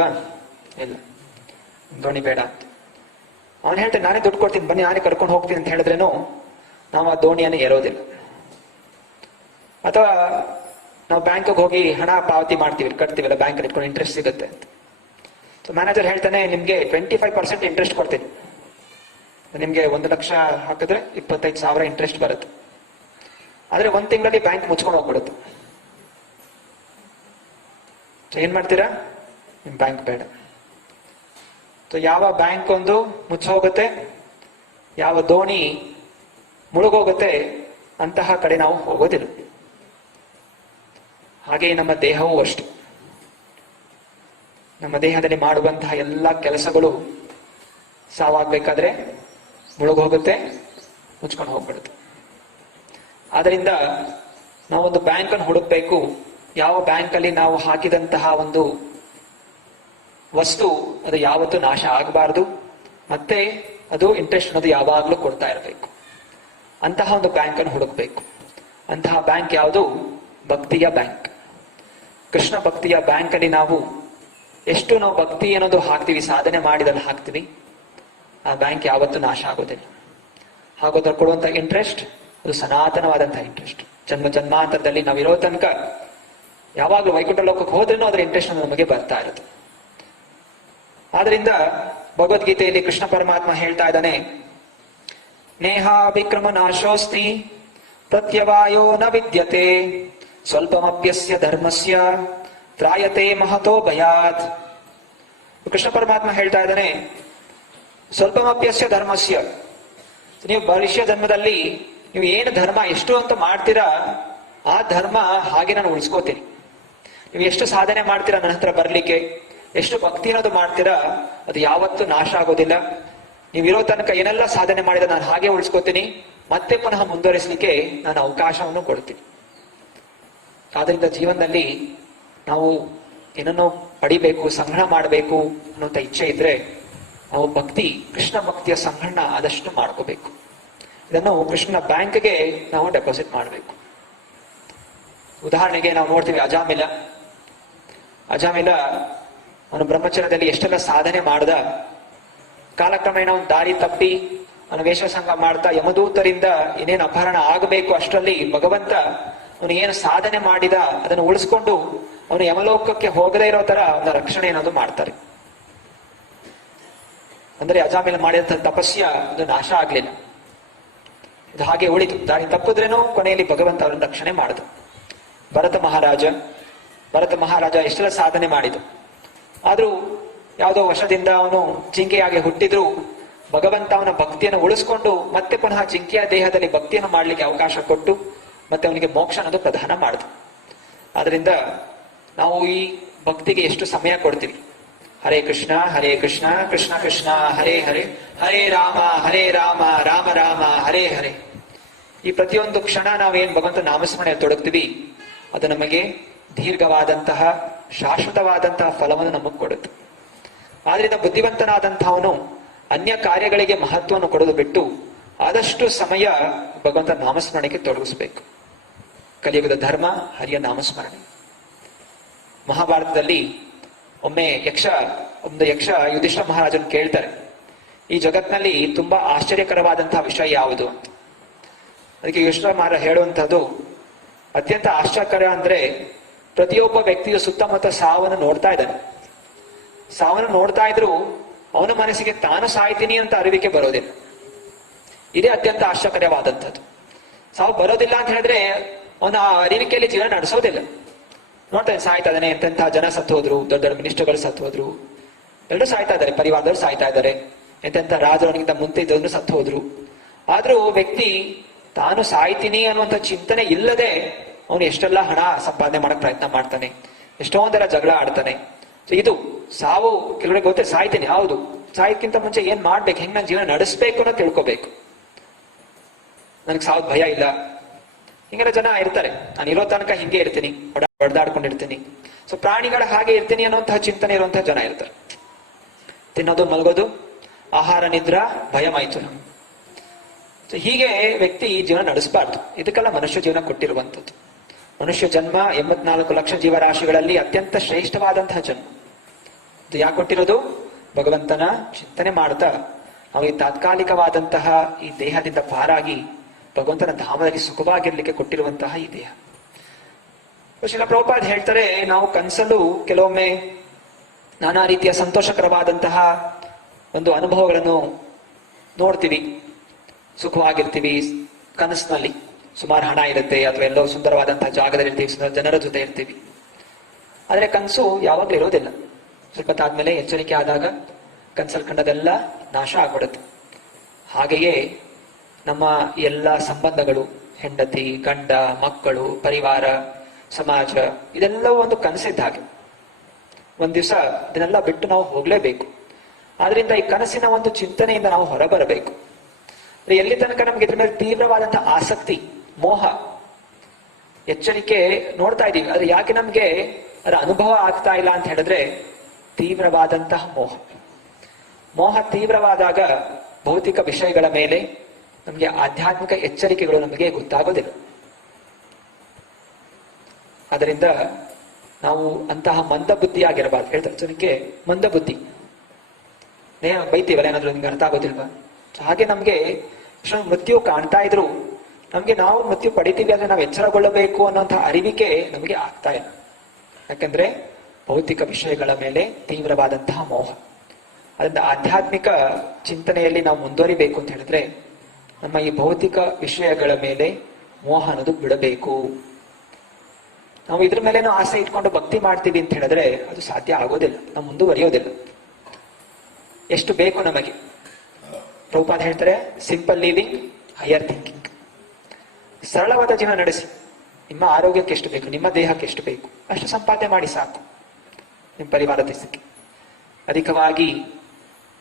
ಇಲ್ಲ, ದೋಣಿ ಬೇಡ ಅಂತ. ಅವನು ಹೇಳ್ತಾನೆ, ನಾನೇ ದುಡ್ಡು ಕೊಡ್ತೀನಿ, ಬನ್ನಿ ನಾನೇ ಕರ್ಕೊಂಡು ಹೋಗ್ತೀನಿ ಅಂತ ಹೇಳಿದ್ರೇನು ನಾವು ಆ ದೋಣಿಯನ್ನು ಏರೋದಿಲ್ಲ. ಅಥವಾ ನಾವು ಬ್ಯಾಂಕಿಗೆ ಹೋಗಿ ಹಣ ಪಾವತಿ ಮಾಡ್ತೀವಿ, ಕಟ್ತೀವಲ್ಲ, ಬ್ಯಾಂಕಲ್ಲಿ ಇಟ್ಕೊಂಡು ಇಂಟ್ರೆಸ್ಟ್ ಸಿಗುತ್ತೆ ಅಂತ. ಸೊ ಮ್ಯಾನೇಜರ್ ಹೇಳ್ತಾನೆ, ನಿಮ್ಗೆ 25% ಇಂಟ್ರೆಸ್ಟ್ ಕೊಡ್ತೀನಿ, ನಿಮ್ಗೆ 1 ಲಕ್ಷ ಹಾಕಿದ್ರೆ 25,000 ಇಂಟ್ರೆಸ್ಟ್ ಬರುತ್ತೆ. ಆದ್ರೆ 1 ತಿಂಗಳಲ್ಲಿ ಬ್ಯಾಂಕ್ ಮುಚ್ಕೊಂಡು ಹೋಗ್ಬಿಡುತ್ತೆ. ಏನ್ ಮಾಡ್ತೀರಾ? ನಿಮ್ ಬ್ಯಾಂಕ್ ಬೇಡ. ಸೊ ಯಾವ ಬ್ಯಾಂಕ್ ಒಂದು ಮುಚ್ಚೋಗುತ್ತೆ, ಯಾವ ದೋಣಿ ಮುಳುಗೋಗುತ್ತೆ, ಅಂತಹ ಕಡೆ ನಾವು ಹೋಗೋದಿಲ್ಲ. ಹಾಗೆ ನಮ್ಮ ದೇಹವೂ ಅಷ್ಟೆ. ನಮ್ಮ ದೇಹದಲ್ಲಿ ಮಾಡುವಂತಹ ಎಲ್ಲ ಕೆಲಸಗಳು ಸಾವಾಗ್ಬೇಕಾದ್ರೆ ಮುಳುಗೋಗುತ್ತೆ, ಮುಚ್ಕೊಂಡು ಹೋಗ್ಬಿಡುತ್ತೆ. ಆದ್ರಿಂದ ನಾವೊಂದು ಬ್ಯಾಂಕ್ ಅನ್ನು ಹುಡುಕ್ಬೇಕು. ಯಾವ ಬ್ಯಾಂಕ್ ಅಲ್ಲಿ ನಾವು ಹಾಕಿದಂತಹ ಒಂದು ವಸ್ತು ಅದು ಯಾವತ್ತೂ ನಾಶ ಆಗಬಾರ್ದು, ಮತ್ತೆ ಅದು ಇಂಟ್ರೆಸ್ಟ್ ಅನ್ನೋದು ಯಾವಾಗ್ಲೂ ಕೊಡ್ತಾ ಇರಬೇಕು. ಅಂತಹ ಒಂದು ಬ್ಯಾಂಕ್ ಅನ್ನು ಹುಡುಕ್ಬೇಕು. ಅಂತಹ ಬ್ಯಾಂಕ್ ಯಾವುದು? ಭಕ್ತಿಯ ಬ್ಯಾಂಕ್. ಕೃಷ್ಣ ಭಕ್ತಿಯ ಬ್ಯಾಂಕ್ ಅಲ್ಲಿ ನಾವು ಎಷ್ಟು ನಾವು ಭಕ್ತಿ ಅನ್ನೋದು ಹಾಕ್ತಿವಿ, ಸಾಧನೆ ಮಾಡಿದಲ್ಲಿ ಹಾಕ್ತಿವಿ, ಆ ಬ್ಯಾಂಕ್ ಯಾವತ್ತೂ ನಾಶ ಆಗೋದಿಲ್ಲ. ಹಾಗೋದ್ರ ಕೊಡುವಂತ ಇಂಟ್ರೆಸ್ಟ್ ಅದು ಸನಾತನವಾದಂತಹ ಇಂಟ್ರೆಸ್ಟ್. ಜನ್ಮ ಜನ್ಮಾಂತರದಲ್ಲಿ ನಾವಿರೋ ತನಕ ಯಾವಾಗಲೂ ವೈಕುಂಠ ಲೋಕಕ್ಕೆ ಹೋದ್ರೂ ಅದರ ಇಂಟ್ರೆಸ್ಟ್ ನಮಗೆ ಬರ್ತಾ ಇರುತ್ತೆ. ಆದ್ರಿಂದ ಭಗವದ್ಗೀತೆಯಲ್ಲಿ ಕೃಷ್ಣ ಪರಮಾತ್ಮ ಹೇಳ್ತಾ ಇದ್ದಾನೆ, ನೇಹಾಭಿಕ್ರಮ ನಾಶೋಸ್ತಿ ಪ್ರತ್ಯವಾಯೋ ನ ವಿದ್ಯತೆ ಸ್ವಲ್ಪಮಪ್ಯಸ್ಯ ಧರ್ಮಸ್ಯ ತ್ರಾಯತೆ ಮಹತೋ ಭಯಾತ್. ಕೃಷ್ಣ ಪರಮಾತ್ಮ ಹೇಳ್ತಾ ಇದ್ದಾನೆ, ಸ್ವಲ್ಪಮಪ್ಯಸ್ಯ ಧರ್ಮಸ್ಯ, ನೀವು ಭವಿಷ್ಯ ಜನ್ಮದಲ್ಲಿ ನೀವು ಏನು ಧರ್ಮ ಎಷ್ಟು ಅಂತ ಮಾಡ್ತೀರಾ ಆ ಧರ್ಮ ಹಾಗೆ ನಾನು ಉಳಿಸ್ಕೋತೀನಿ. ನೀವು ಎಷ್ಟು ಸಾಧನೆ ಮಾಡ್ತೀರಾ ನನ್ನ ಹತ್ರ ಬರ್ಲಿಕ್ಕೆ, ಎಷ್ಟು ಭಕ್ತಿ ಅನ್ನೋದು ಮಾಡ್ತೀರಾ ಅದು ಯಾವತ್ತೂ ನಾಶ ಆಗೋದಿಲ್ಲ. ನೀವು ಇರೋ ತನಕ ಏನೆಲ್ಲ ಸಾಧನೆ ಮಾಡಿದ ನಾನು ಹಾಗೆ ಉಳಿಸ್ಕೋತೀನಿ, ಮತ್ತೆ ಪುನಃ ಮುಂದುವರಿಸಲಿಕ್ಕೆ ನಾನು ಅವಕಾಶವನ್ನು ಕೊಡ್ತೀನಿ. ಆದ್ರಿಂದ ಜೀವನದಲ್ಲಿ ನಾವು ಏನನ್ನೋ ಪಡಿಬೇಕು, ಸಂಗ್ರಹ ಮಾಡಬೇಕು ಅನ್ನೋಂಥ ಇಚ್ಛೆ ಇದ್ರೆ ನಾವು ಭಕ್ತಿ, ಕೃಷ್ಣ ಭಕ್ತಿಯ ಸಂಗ್ರಹಣ ಆದಷ್ಟು ಮಾಡ್ಕೋಬೇಕು. ಇದನ್ನು ಕೃಷ್ಣನ ಬ್ಯಾಂಕ್ಗೆ ನಾವು ಡೆಪಾಸಿಟ್ ಮಾಡಬೇಕು. ಉದಾಹರಣೆಗೆ ನಾವು ನೋಡ್ತೀವಿ ಅಜಾಮಿಲ ಅವನು ಬ್ರಹ್ಮಚರ್ಯದಲ್ಲಿ ಎಷ್ಟೆಲ್ಲ ಸಾಧನೆ ಮಾಡ್ದ. ಕಾಲಕ್ರಮೇಣ ಅವನು ದಾರಿ ತಪ್ಪಿ ಅವನು ವೇಷಸಂಗ ಮಾಡ್ತಾ ಯಮದೂತರಿಂದ ಏನೇನು ಅಪಹರಣ ಆಗಬೇಕು ಅಷ್ಟರಲ್ಲಿ ಭಗವಂತ ಅವನು ಏನು ಸಾಧನೆ ಮಾಡಿದ ಅದನ್ನು ಉಳಿಸ್ಕೊಂಡು ಅವನು ಯಮಲೋಕಕ್ಕೆ ಹೋಗದೇ ಇರೋ ತರ ಅವನ ರಕ್ಷಣೆ ಏನಾದ್ರು ಮಾಡ್ತಾರೆ. ಅಂದ್ರೆ ಅಜಾಮಿಲ ಮಾಡಿದಂತ ತಪಸ್ಯ ಅದು ನಾಶ ಆಗ್ಲಿಲ್ಲ, ಇದು ಹಾಗೆ ಉಳಿತು. ದಾರಿ ತಪ್ಪಿದ್ರೇನೋ ಕೊನೆಯಲ್ಲಿ ಭಗವಂತ ಅವರನ್ನು ರಕ್ಷಣೆ ಮಾಡಿದ. ಭರತ ಮಹಾರಾಜ ಎಷ್ಟೆಲ್ಲ ಸಾಧನೆ ಮಾಡಿದ, ಆದ್ರೂ ಯಾವುದೋ ವಶದಿಂದ ಅವನು ಜಿಂಕೆಯಾಗಿ ಹುಟ್ಟಿದ್ರು ಭಗವಂತ ಅವನ ಭಕ್ತಿಯನ್ನು ಉಳಿಸ್ಕೊಂಡು ಮತ್ತೆ ಪುನಃ ಜಿಂಕೆಯ ದೇಹದಲ್ಲಿ ಭಕ್ತಿಯನ್ನು ಮಾಡ್ಲಿಕ್ಕೆ ಅವಕಾಶ ಕೊಟ್ಟು ಮತ್ತೆ ಅವನಿಗೆ ಮೋಕ್ಷ ಅನ್ನೋದು ಪ್ರದಾನ ಮಾಡಿದ. ಆದ್ರಿಂದ ನಾವು ಈ ಭಕ್ತಿಗೆ ಎಷ್ಟು ಸಮಯ ಕೊಡ್ತೀವಿ. ಹರೇ ಕೃಷ್ಣ ಕೃಷ್ಣ ಕೃಷ್ಣ ಹರೇ ಹರೇ, ಹರೇ ರಾಮ ರಾಮ ರಾಮ ಹರೇ ಹರೇ. ಈ ಪ್ರತಿಯೊಂದು ಕ್ಷಣ ನಾವೇನ್ ಭಗವಂತ ನಾಮಸ್ಮರಣೆ ತೊಡಗ್ತೀವಿ ಅದು ನಮಗೆ ದೀರ್ಘವಾದಂತಹ ಶಾಶ್ವತವಾದಂತಹ ಫಲವನ್ನು ನಮಗೆ ಕೊಡುತ್ತೆ. ಆದ್ರಿಂದ ಬುದ್ಧಿವಂತನಾದಂಥವನು ಅನ್ಯ ಕಾರ್ಯಗಳಿಗೆ ಮಹತ್ವವನ್ನು ಕೊಡೋದು ಬಿಟ್ಟು ಆದಷ್ಟು ಸಮಯ ಭಗವಂತ ನಾಮಸ್ಮರಣೆಗೆ ತೊಡಗಿಸ್ಬೇಕು. ಕಲಿಯುಗದ ಧರ್ಮ ಹರಿಯ ನಾಮಸ್ಮರಣೆ. ಮಹಾಭಾರತದಲ್ಲಿ ಒಮ್ಮೆ ಒಂದು ಯಕ್ಷ ಯುಧಿಷ್ಠಿರ ಮಹಾರಾಜನ್ ಕೇಳ್ತಾರೆ, ಈ ಜಗತ್ನಲ್ಲಿ ತುಂಬಾ ಆಶ್ಚರ್ಯಕರವಾದಂತಹ ವಿಷಯ ಯಾವುದು ಅಂತ. ಅದಕ್ಕೆ ಯುಧಿಷ್ಠಿರ ಮಹಾರಾಜ ಹೇಳುವಂತಹದ್ದು ಅತ್ಯಂತ ಆಶ್ಚರ್ಯಕರ ಅಂದ್ರೆ ಪ್ರತಿಯೊಬ್ಬ ವ್ಯಕ್ತಿಯು ಸುತ್ತಮುತ್ತ ಸಾವನ್ನು ನೋಡ್ತಾ ಇದ್ದಾನೆ. ಸಾವನ್ನು ನೋಡ್ತಾ ಇದ್ರು ಅವನ ಮನಸ್ಸಿಗೆ ತಾನು ಸಾಯ್ತೀನಿ ಅಂತ ಅರಿವಿಕೆ ಬರೋದಿಲ್ಲ. ಇದೇ ಅತ್ಯಂತ ಆಶ್ಚರ್ಯವಾದಂಥದ್ದು. ಸಾವು ಬರೋದಿಲ್ಲ ಅಂತ ಹೇಳಿದ್ರೆ ಅವನ ಅರಿವಿಕೆಯಲ್ಲಿ ಜೀವನ ನಡೆಸೋದಿಲ್ಲ. ನೋಡ್ತಾನೆ ಸಾಯ್ತಾ ಇದ್ದಾನೆ, ಎಂತೆಂಥ ಜನ ಸತ್ತು ಹೋದ್ರು, ದೊಡ್ಡ ದೊಡ್ಡ ಮಿನಿಸ್ಟರ್ಗಳು ಸತ್ತು ಹೋದ್ರು, ಎಲ್ಲರೂ ಸಾಯ್ತಾ ಇದ್ದಾರೆ, ಪರಿವಾರದವ್ರು ಸಾಯ್ತಾ ಇದ್ದಾರೆ, ಎಂತೆಂಥ ರಾಜರವನಿಗಿಂತ ಮುಂದೆ ಇದ್ದವ್ರು ಸತ್ತು ಹೋದ್ರು. ಆದ್ರೂ ವ್ಯಕ್ತಿ ತಾನು ಸಾಯ್ತೀನಿ ಅನ್ನುವಂಥ ಚಿಂತನೆ ಇಲ್ಲದೆ ಅವನು ಎಷ್ಟೆಲ್ಲ ಹಣ ಸಂಪಾದನೆ ಮಾಡಕ್ ಪ್ರಯತ್ನ ಮಾಡ್ತಾನೆ, ಎಷ್ಟೊಂದೆಲ್ಲ ಜಗಳ ಆಡ್ತಾನೆ. ಇದು ಸಾವು ಕೆಲವರಿಗೆ ಗೊತ್ತೇ, ಸಾಯ್ತೀನಿ, ಹೌದು, ಸಾಯಕ್ಕಿಂತ ಮುಂಚೆ ಏನ್ ಮಾಡ್ಬೇಕು, ಹೆಂಗ್ ನಾನು ಜೀವನ ನಡೆಸ್ಬೇಕು ಅನ್ನೋ ತಿಳ್ಕೊಬೇಕು. ನನಗೆ ಸಾವು ಭಯ ಇಲ್ಲ, ಹಿಂಗೆಲ್ಲ ಜನ ಇರ್ತಾರೆ. ನಾನು ಇರೋ ತನಕ ಹಿಂಗೆ ಇರ್ತೀನಿ, ಹೊಡೆದಾಡ್ಕೊಂಡಿರ್ತೀನಿ. ಸೊ ಪ್ರಾಣಿಗಳ ಹಾಗೆ ಇರ್ತೀನಿ ಅನ್ನುವಂತಹ ಚಿಂತನೆ ಇರುವಂತಹ ಜನ ಇರ್ತಾರೆ. ತಿನ್ನೋದು, ಮಲಗೋದು, ಆಹಾರ, ನಿದ್ರಾ, ಭಯ ಮೈಥುನ. ಸೊ ಹೀಗೆ ವ್ಯಕ್ತಿ ಜೀವನ ನಡೆಸಬಾರ್ದು. ಇದಕ್ಕೆಲ್ಲ ಮನುಷ್ಯ ಜೀವನ ಕೊಟ್ಟಿರುವಂಥದ್ದು. ಮನುಷ್ಯ ಜನ್ಮ 84 ಲಕ್ಷ ಜೀವರಾಶಿಗಳಲ್ಲಿ ಅತ್ಯಂತ ಶ್ರೇಷ್ಠವಾದಂತಹ ಜನ್ಮ. ಇದು ಯಾಕೆ ಕೊಟ್ಟಿರೋದು? ಭಗವಂತನ ಚಿಂತನೆ ಮಾಡ್ತಾ ನಾವು ಈ ತಾತ್ಕಾಲಿಕವಾದಂತಹ ಈ ದೇಹದಿಂದ ಪಾರಾಗಿ ಭಗವಂತನ ಧಾಮದಲ್ಲಿ ಸುಖವಾಗಿರ್ಲಿಕ್ಕೆ ಕೊಟ್ಟಿರುವಂತಹ ಈ ದೇಹ. ಶ್ರೀಲ ಪ್ರಭುಪಾದ್ ಹೇಳ್ತಾರೆ, ನಾವು ಕನಸಲ್ಲೂ ಕೆಲವೊಮ್ಮೆ ನಾನಾ ರೀತಿಯ ಸಂತೋಷಕರವಾದಂತಹ ಒಂದು ಅನುಭವಗಳನ್ನು ನೋಡ್ತೀವಿ. ಸುಖವಾಗಿರ್ತೀವಿ, ಕನಸಿನಲ್ಲಿ ಸುಮಾರು ಹಣ ಇರುತ್ತೆ, ಅಥವಾ ಎಲ್ಲೋ ಸುಂದರವಾದಂತಹ ಜಾಗದಲ್ಲಿ ಇರ್ತೀವಿ, ಸುಂದರ ಜನರ ಜೊತೆ ಇರ್ತೀವಿ. ಆದ್ರೆ ಕನಸು ಯಾವಾಗ್ಲೂ ಇರೋದಿಲ್ಲ. ಸ್ವಲ್ಪ ತಾದ್ಮೇಲೆ ಎಚ್ಚರಿಕೆ ಆದಾಗ ಕನಸಲ್ಲಿ ಕಂಡದೆಲ್ಲ ನಾಶ ಆಗ್ಬಿಡುತ್ತೆ. ಹಾಗೆಯೇ ನಮ್ಮ ಎಲ್ಲ ಸಂಬಂಧಗಳು, ಹೆಂಡತಿ, ಗಂಡ, ಮಕ್ಕಳು, ಪರಿವಾರ, ಸಮಾಜ, ಇದೆಲ್ಲವೂ ಒಂದು ಕನಸಿದ್ದ ಹಾಗೆ. ಒಂದ್ ದಿವಸ ಇದನ್ನೆಲ್ಲ ಬಿಟ್ಟು ನಾವು ಹೋಗ್ಲೇಬೇಕು. ಆದ್ರಿಂದ ಈ ಕನಸಿನ ಒಂದು ಚಿಂತನೆಯಿಂದ ನಾವು ಹೊರಬರಬೇಕು. ಎಲ್ಲಿ ತನಕ ನಮ್ಗೆ ಇದ್ರ ಮೇಲೆ ತೀವ್ರವಾದಂತಹ ಆಸಕ್ತಿ, ಮೋಹ, ಎಚ್ಚರಿಕೆ ನೋಡ್ತಾ ಇದೀವಿ, ಆದ್ರೆ ಯಾಕೆ ನಮ್ಗೆ ಅದರ ಅನುಭವ ಆಗ್ತಾ ಇಲ್ಲ ಅಂತ ಹೇಳಿದ್ರೆ ತೀವ್ರವಾದಂತಹ ಮೋಹ ತೀವ್ರವಾದಾಗ ಭೌತಿಕ ವಿಷಯಗಳ ಮೇಲೆ ನಮ್ಗೆ ಆಧ್ಯಾತ್ಮಿಕ ಎಚ್ಚರಿಕೆಗಳು ನಮಗೆ ಗೊತ್ತಾಗೋದಿಲ್ಲ. ಅದರಿಂದ ನಾವು ಅಂತಹ ಮಂದ ಬುದ್ಧಿಯಾಗಿರಬಾರ್ದು. ಹೇಳ್ತಾರೆ ಜನಕ್ಕೆ ಮಂದ ಬುದ್ಧಿ, ಬೈತೀವಲ್ಲ ಏನಾದ್ರು ನಿಮ್ಗೆ ಅರ್ಥ ಆಗೋದಿಲ್ವಾ? ಹಾಗೆ ನಮ್ಗೆ ಮೃತ್ಯು ಕಾಣ್ತಾ ಇದ್ರು ನಮ್ಗೆ ನಾವು ಮೃತ್ಯು ಪಡಿತೀವಿ ಅಂದ್ರೆ ನಾವು ಎಚ್ಚರಗೊಳ್ಳಬೇಕು ಅನ್ನೋಂತಹ ಅರಿವಿಕೆ ನಮಗೆ ಆಗ್ತಾ ಇಲ್ಲ. ಯಾಕಂದ್ರೆ ಭೌತಿಕ ವಿಷಯಗಳ ಮೇಲೆ ತೀವ್ರವಾದಂತಹ ಮೋಹ. ಅದರಿಂದ ಆಧ್ಯಾತ್ಮಿಕ ಚಿಂತನೆಯಲ್ಲಿ ನಾವು ಮುಂದುವರಿಬೇಕು ಅಂತ ಹೇಳಿದ್ರೆ ನಮ್ಮ ಈ ಭೌತಿಕ ವಿಷಯಗಳ ಮೇಲೆ ಮೋಹ ಅನ್ನೋದು ಬಿಡಬೇಕು. ನಾವು ಇದ್ರ ಮೇಲೇನೋ ಆಸೆ ಇಟ್ಕೊಂಡು ಭಕ್ತಿ ಮಾಡ್ತೀವಿ ಅಂತ ಹೇಳಿದ್ರೆ ಅದು ಸಾಧ್ಯ ಆಗೋದಿಲ್ಲ, ನಾವು ಮುಂದುವರಿಯೋದಿಲ್ಲ. ಎಷ್ಟು ಬೇಕು ನಮಗೆ. ಪ್ರಭುಪಾದ ಹೇಳ್ತಾರೆ, ಸಿಂಪಲ್ ಲಿವಿಂಗ್, ಹೈಯರ್ ಥಿಂಕಿಂಗ್. ಸರಳವಾದ ಜೀವನ ನಡೆಸಿ. ನಿಮ್ಮ ಆರೋಗ್ಯಕ್ಕೆ ಎಷ್ಟು ಬೇಕು, ನಿಮ್ಮ ದೇಹಕ್ಕೆ ಎಷ್ಟು ಬೇಕು ಅಷ್ಟು ಸಂಪಾದನೆ ಮಾಡಿ ಸಾಕು ನಿಮ್ಮ ಪರಿವಾರ ದೇಶಕ್ಕೆ. ಅಧಿಕವಾಗಿ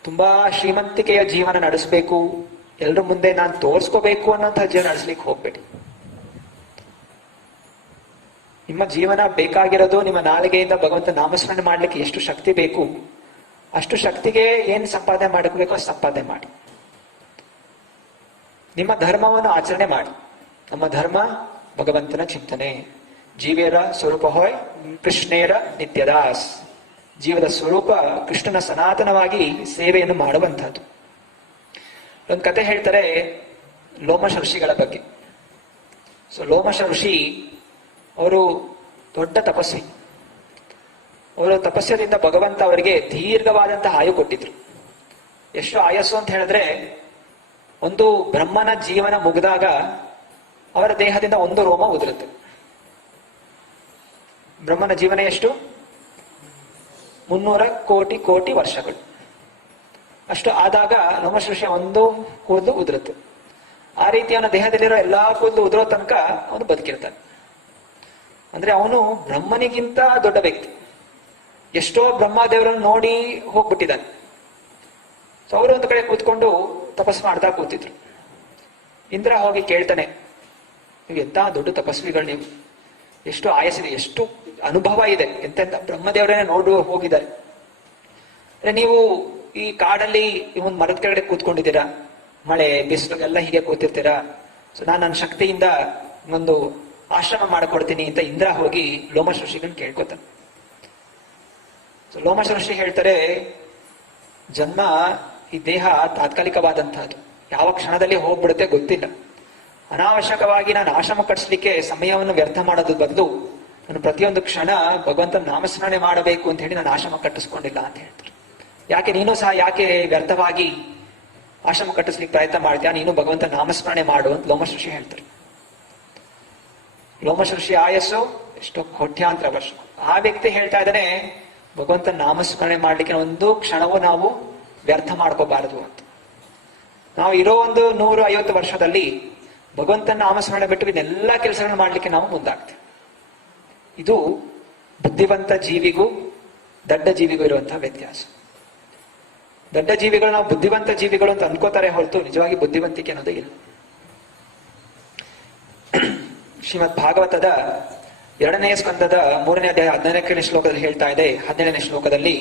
ತುಂಬಾ ಶ್ರೀಮಂತಿಕೆಯ ಜೀವನ ನಡೆಸಬೇಕು, ಎಲ್ಲರ ಮುಂದೆ ನಾನು ತೋರಿಸ್ಕೋಬೇಕು ಅನ್ನೋಂತಹ ಜೀವನ ನಡೆಸ್ಲಿಕ್ಕೆ ಹೋಗ್ಬೇಡಿ. ನಿಮ್ಮ ಜೀವನ ಬೇಕಾಗಿರೋದು ನಿಮ್ಮ ನಾಲಿಗೆಯಿಂದ ಭಗವಂತ ನಾಮಸ್ಮರಣೆ ಮಾಡ್ಲಿಕ್ಕೆ ಎಷ್ಟು ಶಕ್ತಿ ಬೇಕು ಅಷ್ಟು ಶಕ್ತಿಗೆ ಏನ್ ಸಂಪಾದನೆ ಮಾಡಬೇಕು ಅಷ್ಟು ಸಂಪಾದನೆ ಮಾಡಿ. ನಿಮ್ಮ ಧರ್ಮವನ್ನು ಆಚರಣೆ ಮಾಡಿ. ನಮ್ಮ ಧರ್ಮ ಭಗವಂತನ ಚಿಂತನೆ. ಜೀವೇರ ಸ್ವರೂಪ ಹೋಯ್ ಕೃಷ್ಣೇರ ನಿತ್ಯದಾಸ್. ಜೀವದ ಸ್ವರೂಪ ಕೃಷ್ಣನ ಸನಾತನವಾಗಿ ಸೇವೆಯನ್ನು ಮಾಡುವಂತಹದ್ದು. ಒಂದು ಕತೆ ಹೇಳ್ತಾರೆ ಲೋಮಶ ಋಷಿಗಳ ಬಗ್ಗೆ. ಲೋಮಶ ಋಷಿ ಅವರು ದೊಡ್ಡ ತಪಸ್ವಿ. ಅವರು ತಪಸ್ಯದಿಂದ ಭಗವಂತ ಅವರಿಗೆ ದೀರ್ಘವಾದಂತಹ ಆಯು ಕೊಟ್ಟಿದ್ರು. ಎಷ್ಟು ಆಯಸ್ಸು ಅಂತ ಹೇಳಿದ್ರೆ, ಒಂದು ಬ್ರಹ್ಮನ ಜೀವನ ಮುಗಿದಾಗ ಅವರ ದೇಹದಿಂದ ಒಂದು ರೋಮ ಉದುರುತ್ತೆ. ಬ್ರಹ್ಮನ ಜೀವನ ಎಷ್ಟು? 300 ಕೋಟಿ ವರ್ಷಗಳು. ಅಷ್ಟು ಆದಾಗ ನಮಶೃಷಿ ಒಂದು ಕೂದಲು ಉದುರುತ್ತೆ. ಆ ರೀತಿ ಅವನ ದೇಹದಲ್ಲಿರೋ ಎಲ್ಲಾ ಕೂದಲು ಉದುರೋ ತನಕ ಅವನು ಬದುಕಿರ್ತಾನೆ. ಅಂದ್ರೆ ಅವನು ಬ್ರಹ್ಮನಿಗಿಂತ ದೊಡ್ಡ ವ್ಯಕ್ತಿ. ಎಷ್ಟೋ ಬ್ರಹ್ಮದೇವರನ್ನು ನೋಡಿ ಹೋಗ್ಬಿಟ್ಟಿದ್ದಾನೆ. ಸೊ ಅವರು ಒಂದು ಕಡೆ ಕೂತ್ಕೊಂಡು ತಪಸ್ಸು ಮಾಡ್ತಾ ಕೂತಿದ್ರು. ಇಂದ್ರ ಹೋಗಿ ಕೇಳ್ತಾನೆ, ನೀವು ಎಂತ ದೊಡ್ಡ ತಪಸ್ವಿಗಳು, ನೀವು ಎಷ್ಟು ಆಯಸ್ಸಿದೆ, ಎಷ್ಟು ಅನುಭವ ಇದೆ, ಎಂತೆಂತ ಬ್ರಹ್ಮದೇವರನ್ನೇ ನೋಡು ಹೋಗಿದ್ದಾರೆ. ಅಂದ್ರೆ ನೀವು ಈ ಕಾಡಲ್ಲಿ ಒಂದು ಮರದ ಕೆಳಗಡೆ ಕೂತ್ಕೊಂಡಿದ್ದೀರಾ, ಮಳೆ ಬಿಸಿಲು ಎಲ್ಲ ಹೀಗೆ ಕೂತಿರ್ತೀರಾ. ಸೊ ನಾನು ನನ್ನ ಶಕ್ತಿಯಿಂದ ಒಂದು ಆಶ್ರಮ ಮಾಡಿಕೊಡ್ತೀನಿ ಅಂತ ಇಂದ್ರ ಹೋಗಿ ಲೋಮಶ ಋಷಿಗಳನ್ನ ಕೇಳ್ಕೊತಾನೆ. ಸೊ ಲೋಮಶ ಋಷಿ ಹೇಳ್ತಾರೆ, ಜನ್ಮ ಈ ದೇಹ ತಾತ್ಕಾಲಿಕವಾದಂತಹದ್ದು, ಯಾವ ಕ್ಷಣದಲ್ಲಿ ಹೋಗ್ಬಿಡುತ್ತೆ ಗೊತ್ತಿಲ್ಲ. ಅನಾವಶ್ಯಕವಾಗಿ ನಾನು ಆಶ್ರಮ ಕಟ್ಟಿಸ್ಲಿಕ್ಕೆ ಸಮಯವನ್ನು ವ್ಯರ್ಥ ಮಾಡೋದ್ರ ಬದಲು ನಾನು ಪ್ರತಿಯೊಂದು ಕ್ಷಣ ಭಗವಂತನ ನಾಮಸ್ಮರಣೆ ಮಾಡಬೇಕು ಅಂತ ಹೇಳಿ ನಾನು ಆಶ್ರಮ ಕಟ್ಟಿಸ್ಕೊಂಡಿಲ್ಲ ಅಂತ ಹೇಳ್ತಾರೆ. ಯಾಕೆ ನೀನು ಸಹ ಯಾಕೆ ವ್ಯರ್ಥವಾಗಿ ಆಶ್ರಮ ಕಟ್ಟಿಸ್ಲಿಕ್ಕೆ ಪ್ರಯತ್ನ ಮಾಡ್ತೀಯಾ, ನೀನು ಭಗವಂತ ನಾಮಸ್ಮರಣೆ ಮಾಡು ಅಂತ ಲೋಮಶ ಋಷಿ ಹೇಳ್ತಾರೆ. ಲೋಮಶ ಋಷಿ ಆಯಸ್ಸು ಎಷ್ಟೋ ಕೋಟ್ಯಾಂತರ ವರ್ಷ. ಆ ವ್ಯಕ್ತಿ ಹೇಳ್ತಾ ಇದ್ದಾನೆ, ಭಗವಂತನ ನಾಮಸ್ಮರಣೆ ಮಾಡ್ಲಿಕ್ಕೆ ಒಂದು ಕ್ಷಣವೂ ನಾವು ವ್ಯರ್ಥ ಮಾಡ್ಕೋಬಾರದು ಅಂತ. ನಾವು ಇರೋ ಒಂದು 150 ವರ್ಷದಲ್ಲಿ ಭಗವಂತನ ನಾಮಸ್ಮರಣೆ ಬಿಟ್ಟು ಇದೆಲ್ಲ ಕೆಲಸಗಳನ್ನ ಮಾಡ್ಲಿಕ್ಕೆ ನಾವು ಮುಂದಾಗ್ತೇವೆ. ಇದು ಬುದ್ಧಿವಂತ ಜೀವಿಗೂ ದಡ್ಡ ಜೀವಿಗೂ ಇರುವಂತಹ ವ್ಯತ್ಯಾಸ. ದಡ್ಡ ಜೀವಿಗಳು ನಾವು ಬುದ್ಧಿವಂತ ಜೀವಿಗಳು ಅಂತ ಅನ್ಕೋತಾರೆ ಹೊರತು ನಿಜವಾಗಿ ಬುದ್ಧಿವಂತಿಕೆ ಅನ್ನೋದು ಇಲ್ಲ. ಶ್ರೀಮದ್ ಭಾಗವತದ 2ನೇ ಸ್ಕಂದದ 3ನೇ ಅಧ್ಯಾಯ 14ನೇ ಶ್ಲೋಕದಲ್ಲಿ ಹೇಳ್ತಾ ಇದೆ. 17ನೇ ಶ್ಲೋಕದಲ್ಲಿ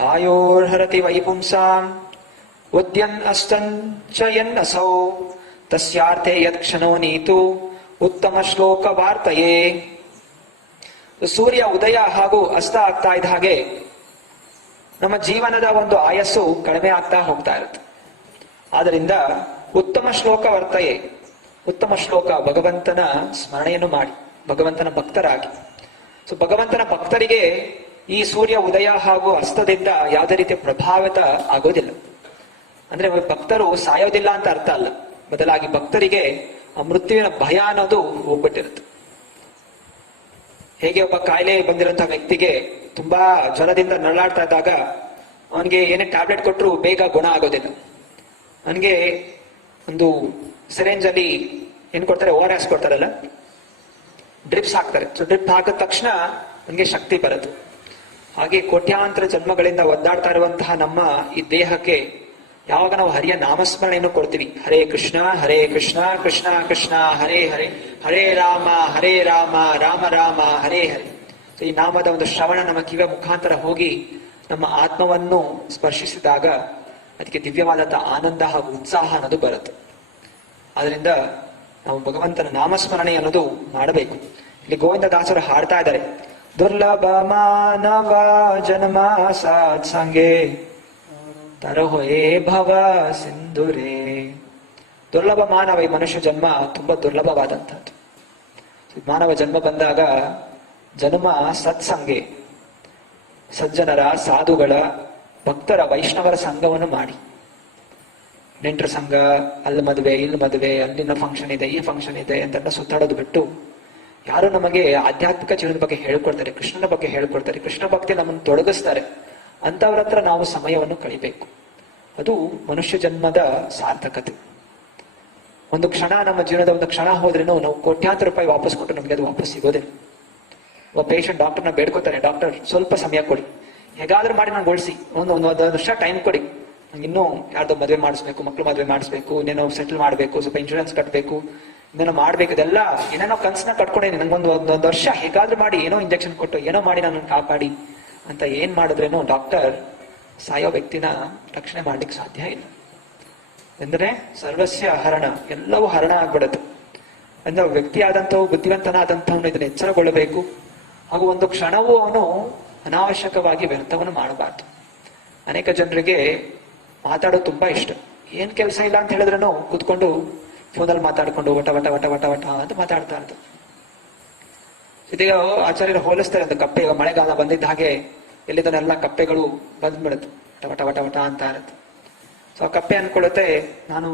ಆಯೋರ್ಹರತಿ ವೈಪುಂಸಾಂ ಉದ್ಯನ್ ಅಸ್ತನ್ ಚಯನ್ ಅಸೌ ತಸ್ಯಾರ್ಥೆ ಯತ್ ಕ್ಷಣೋ ನೀತು ಉತ್ತಮ ಶ್ಲೋಕ ವಾರ್ತೆಯೇ. ಸೂರ್ಯ ಉದಯ ಹಾಗೂ ಅಸ್ತ ಆಗ್ತಾ ಇದ್ದ ಹಾಗೆ ನಮ್ಮ ಜೀವನದ ಒಂದು ಆಯಸ್ಸು ಕಡಿಮೆ ಆಗ್ತಾ ಹೋಗ್ತಾ ಇರುತ್ತೆ. ಆದ್ದರಿಂದ ಉತ್ತಮ ಶ್ಲೋಕ ವರ್ತಯೇ, ಉತ್ತಮ ಶ್ಲೋಕ ಭಗವಂತನ ಸ್ಮರಣೆಯನ್ನು ಮಾಡಿ, ಭಗವಂತನ ಭಕ್ತರಾಗಿ. ಸೊ ಭಗವಂತನ ಭಕ್ತರಿಗೆ ಈ ಸೂರ್ಯ ಉದಯ ಹಾಗೂ ಅಸ್ತದಿಂದ ಯಾವುದೇ ರೀತಿಯ ಪ್ರಭಾವಿತ ಆಗೋದಿಲ್ಲ. ಅಂದ್ರೆ ಭಕ್ತರು ಸಾಯೋದಿಲ್ಲ ಅಂತ ಅರ್ಥ ಅಲ್ಲ, ಬದಲಾಗಿ ಭಕ್ತರಿಗೆ ಆ ಮೃತ್ಯುವಿನ ಭಯ ಅನ್ನೋದು ಹೋಗ್ಬಿಟ್ಟಿರುತ್ತೆ. ಹೇಗೆ ಒಬ್ಬ ಕಾಯಿಲೆ ಬಂದಿರುವಂತಹ ವ್ಯಕ್ತಿಗೆ ತುಂಬಾ ಜ್ವರದಿಂದ ನರಳಾಡ್ತಾ ಇದ್ದಾಗ ಅವನಿಗೆ ಏನೇ ಟ್ಯಾಬ್ಲೆಟ್ ಕೊಟ್ಟರು ಬೇಗ ಗುಣ ಆಗೋದಿಲ್ಲ. ಅವನಿಗೆ ಒಂದು ಸಿರೆಂಜ್ ಅಲ್ಲಿ ಏನ್ ಕೊಡ್ತಾರೆ, ORS ಕೊಡ್ತಾರಲ್ಲ, ಡ್ರಿಪ್ಸ್ ಹಾಕ್ತಾರೆ. ಸೊ ಡ್ರಿಪ್ ಹಾಕಿದ ತಕ್ಷಣ ನನ್ಗೆ ಶಕ್ತಿ ಬರುತ್ತೆ. ಹಾಗೆ ಕೋಟ್ಯಾಂತರ ಜನ್ಮಗಳಿಂದ ಒದ್ದಾಡ್ತಾ ಇರುವಂತಹ ನಮ್ಮ ಈ ದೇಹಕ್ಕೆ ಯಾವಾಗ ನಾವು ಹರಿಯ ನಾಮಸ್ಮರಣೆಯನ್ನು ಕೊಡ್ತೀವಿ, ಹರೇ ಕೃಷ್ಣ ಕೃಷ್ಣ ಕೃಷ್ಣ ಹರೇ ಹರೇ, ಹರೇ ರಾಮ ರಾಮ ರಾಮ ಹರೇ ಹರೇ. ಈ ನಾಮದ ಒಂದು ಶ್ರವಣ ನಮ್ಮ ಕಿವಿಯ ಮುಖಾಂತರ ಹೋಗಿ ನಮ್ಮ ಆತ್ಮವನ್ನು ಸ್ಪರ್ಶಿಸಿದಾಗ ಅದಕ್ಕೆ ದಿವ್ಯವಾದಂತಹ ಆನಂದ ಹಾಗೂ ಉತ್ಸಾಹ ಅನ್ನೋದು ಬರುತ್ತೆ. ಆದ್ರಿಂದ ನಾವು ಭಗವಂತನ ನಾಮಸ್ಮರಣೆ ಅನ್ನೋದು ಮಾಡಬೇಕು. ಇಲ್ಲಿ ಗೋವಿಂದದಾಸರು ಹಾಡ್ತಾ ಇದ್ದಾರೆ, ದುರ್ಲಭ ಮಾನವ ಜನ್ಮ ಸತ್ಸಂಗೆ ತರಹೊಯೇ ಭವ ಸಿಂಧುರೇ. ದುರ್ಲಭ ಮಾನವ, ಈ ಮನುಷ್ಯ ಜನ್ಮ ತುಂಬಾ ದುರ್ಲಭವಾದಂಥದ್ದು. ಮಾನವ ಜನ್ಮ ಬಂದಾಗ ಜನ್ಮ ಸತ್ಸಂಗೆ, ಸಜ್ಜನರ, ಸಾಧುಗಳ, ಭಕ್ತರ, ವೈಷ್ಣವರ ಸಂಘವನ್ನು ಮಾಡಿ. ನೆಂಟರ ಸಂಘ, ಅಲ್ಲಿ ಮದುವೆ, ಇಲ್ಲಿ ಮದುವೆ, ಅಲ್ಲಿನ ಫಂಕ್ಷನ್ ಇದೆ, ಈ ಫಂಕ್ಷನ್ ಇದೆ ಅಂತೆಲ್ಲ ಸುತ್ತಾಡೋದು ಬಿಟ್ಟು, ಯಾರು ನಮಗೆ ಆಧ್ಯಾತ್ಮಿಕ ಜೀವನದ ಬಗ್ಗೆ ಹೇಳ್ಕೊಡ್ತಾರೆ, ಕೃಷ್ಣನ ಬಗ್ಗೆ ಹೇಳ್ಕೊಡ್ತಾರೆ, ಕೃಷ್ಣ ಭಕ್ತಿ ನಮ್ಮನ್ನು ತೊಡಗಿಸ್ತಾರೆ, ಅಂತವ್ರ ಹತ್ರ ನಾವು ಸಮಯವನ್ನು ಕಳಿಬೇಕು. ಅದು ಮನುಷ್ಯ ಜನ್ಮದ ಸಾರ್ಥಕತೆ. ಒಂದು ಕ್ಷಣ, ನಮ್ಮ ಜೀವನದ ಒಂದು ಕ್ಷಣ ಹೋದ್ರೇನು ನಾವು ಕೋಟ್ಯಾಂತರ ರೂಪಾಯಿ ವಾಪಸ್ ಕೊಟ್ಟು ನಮಗೆ ಅದು ವಾಪಸ್ ಸಿಗೋದಿಲ್ಲ. ಒಬ್ಬ ಪೇಷಂಟ್ ಡಾಕ್ಟರ್ನ ಬೇಡ್ಕೋತಾರೆ, ಡಾಕ್ಟರ್ ಸ್ವಲ್ಪ ಸಮಯ ಕೊಡಿ, ಹೇಗಾದ್ರೂ ಮಾಡಿ ನಾನು ಗೊಳಿಸಿ, ಒಂದು ವರ್ಷ ಟೈಮ್ ಕೊಡಿ, ನಂಗೆ ಇನ್ನೂ ಯಾರ್ದೋ ಮದುವೆ ಮಾಡಿಸ್ಬೇಕು, ಮಕ್ಳು ಮದುವೆ ಮಾಡಿಸ್ಬೇಕು, ಇನ್ನೇನೋ ಸೆಟಲ್ ಮಾಡಬೇಕು, ಸ್ವಲ್ಪ ಇನ್ಶೂರೆನ್ಸ್ ಕಟ್ಟಬೇಕು, ಇನ್ನೇನೋ ಮಾಡ್ಬೇಕು, ಇದೆಲ್ಲ ಏನೇನೋ ಕನ್ಸನ್ನ ಕಟ್ಕೊಂಡೇನಿ, ನಂಗೊಂದು ವರ್ಷ ಹೇಗಾದ್ರೂ ಮಾಡಿ, ಏನೋ ಇಂಜೆಕ್ಷನ್ ಕೊಟ್ಟು ಏನೋ ಮಾಡಿ ನನ್ನನ್ನು ಕಾಪಾಡಿ ಅಂತ ಏನ್ ಮಾಡಿದ್ರೇನು ಡಾಕ್ಟರ್ ಸಾಯೋ ವ್ಯಕ್ತಿನ ರಕ್ಷಣೆ ಮಾಡ್ಲಿಕ್ಕೆ ಸಾಧ್ಯ ಇಲ್ಲ. ಅಂದ್ರೆ ಸರ್ವಸ್ಯ ಹರಣ, ಎಲ್ಲವೂ ಹರಣ ಆಗ್ಬಿಡುತ್ತೆ. ಅಂದ್ರೆ ವ್ಯಕ್ತಿ ಆದಂಥವು, ಬುದ್ಧಿವಂತನಾದಂಥವನು ಇದನ್ನ ಎಚ್ಚರಗೊಳ್ಳಬೇಕು. ಹಾಗೂ ಒಂದು ಕ್ಷಣವೂ ಅವನು ಅನಾವಶ್ಯಕವಾಗಿ ವ್ಯರ್ಥವನ್ನು ಮಾಡಬಾರ್ದು. ಅನೇಕ ಜನರಿಗೆ ಮಾತಾಡೋದು ತುಂಬಾ ಇಷ್ಟ. ಏನ್ ಕೆಲಸ ಇಲ್ಲ ಅಂತ ಹೇಳಿದ್ರೂ ಕೂತ್ಕೊಂಡು ಫೋನಲ್ಲಿ ಮಾತಾಡ್ಕೊಂಡು ವಟ ವಟ ವಟ ವಟ ವಟ ಅಂತ ಮಾತಾಡ್ತಾ ಇರ್ತಾರೆ. ಇದೀಗ ಆಚಾರ್ಯರು ಹೋಲಿಸ್ತಾರೆ, ಅಂತ ಕಪ್ಪೆ, ಮಳೆಗಾಲ ಬಂದಿದ್ದ ಹಾಗೆ ಎಲ್ಲಿದ್ದನೆಲ್ಲ ಕಪ್ಪೆಗಳು ಬಂದ್ಬಿಡುತ್ತೆ, ವಟ ವಟ ವಟ ಅಂತ ಇರುತ್ತೆ. ಸೊ ಆ ಕಪ್ಪೆ ಅನ್ಕೊಳ್ಳುತ್ತೆ, ನಾನು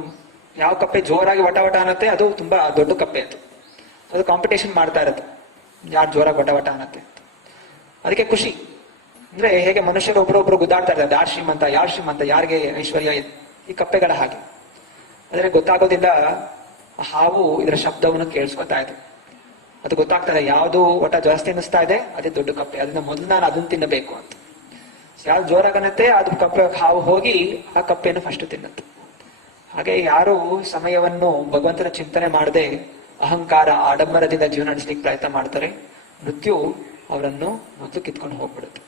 ಯಾವ ಕಪ್ಪೆ ಜೋರಾಗಿ ವಟ ವಟ ಅನ್ನತ್ತೆ ಅದು ತುಂಬಾ ದೊಡ್ಡ ಕಪ್ಪೆ ಅದು ಕಾಂಪಿಟೇಷನ್ ಮಾಡ್ತಾ ಇರುತ್ತೆ, ಯಾರು ಜೋರಾಗಿ ವಟ ವಟ ಅನ್ನತ್ತೆ. ಅದಕ್ಕೆ ಖುಷಿ. ಅಂದ್ರೆ ಹೇಗೆ ಮನುಷ್ಯರು ಒಬ್ರೊಬ್ರು ಗುದ್ದಾಡ್ತಾ ಇರ್ತಾರೆ, ಯಾರು ಶ್ರೀಮಂತ, ಯಾರು ಶ್ರೀಮಂತ, ಯಾರಿಗೆ ಐಶ್ವರ್ಯ, ಈ ಕಪ್ಪೆಗಳ ಹಾಗೆ. ಆದ್ರೆ ಗೊತ್ತಾಗೋದಿಲ್ಲ, ಹಾವು ಇದರ ಶಬ್ದವನ್ನು ಕೇಳಿಸ್ಕೊತಾ ಇದೆ. ಅದು ಗೊತ್ತಾಗ್ತದೆ, ಯಾವುದು ಒಟ ಜಾಸ್ತಿ ಅನ್ನಿಸ್ತಾ ಇದೆ ಅದೇ ದೊಡ್ಡ ಕಪ್ಪೆ, ಅದನ್ನ ಮೊದಲು ನಾನು ಅದನ್ನ ತಿನ್ನಬೇಕು ಅಂತ. ಯಾವ್ದು ಜೋರಾಗನ್ನತ್ತೆ ಅದು ಕಪ್ಪೆ, ಹಾವು ಹೋಗಿ ಆ ಕಪ್ಪೆಯನ್ನು ಫಸ್ಟ್ ತಿನ್ನುತ್ತೆ. ಹಾಗೆ ಯಾರು ಸಮಯವನ್ನು ಭಗವಂತನ ಚಿಂತನೆ ಮಾಡದೆ ಅಹಂಕಾರ, ಆಡಂಬರದಿಂದ ಜೀವನ ನಡೆಸಲಿಕ್ಕೆ ಪ್ರಯತ್ನ ಮಾಡ್ತಾರೆ, ಮೃತ್ಯು ಅವರನ್ನು ಮೊದಲು ಕಿತ್ಕೊಂಡು ಹೋಗ್ಬಿಡುತ್ತೆ.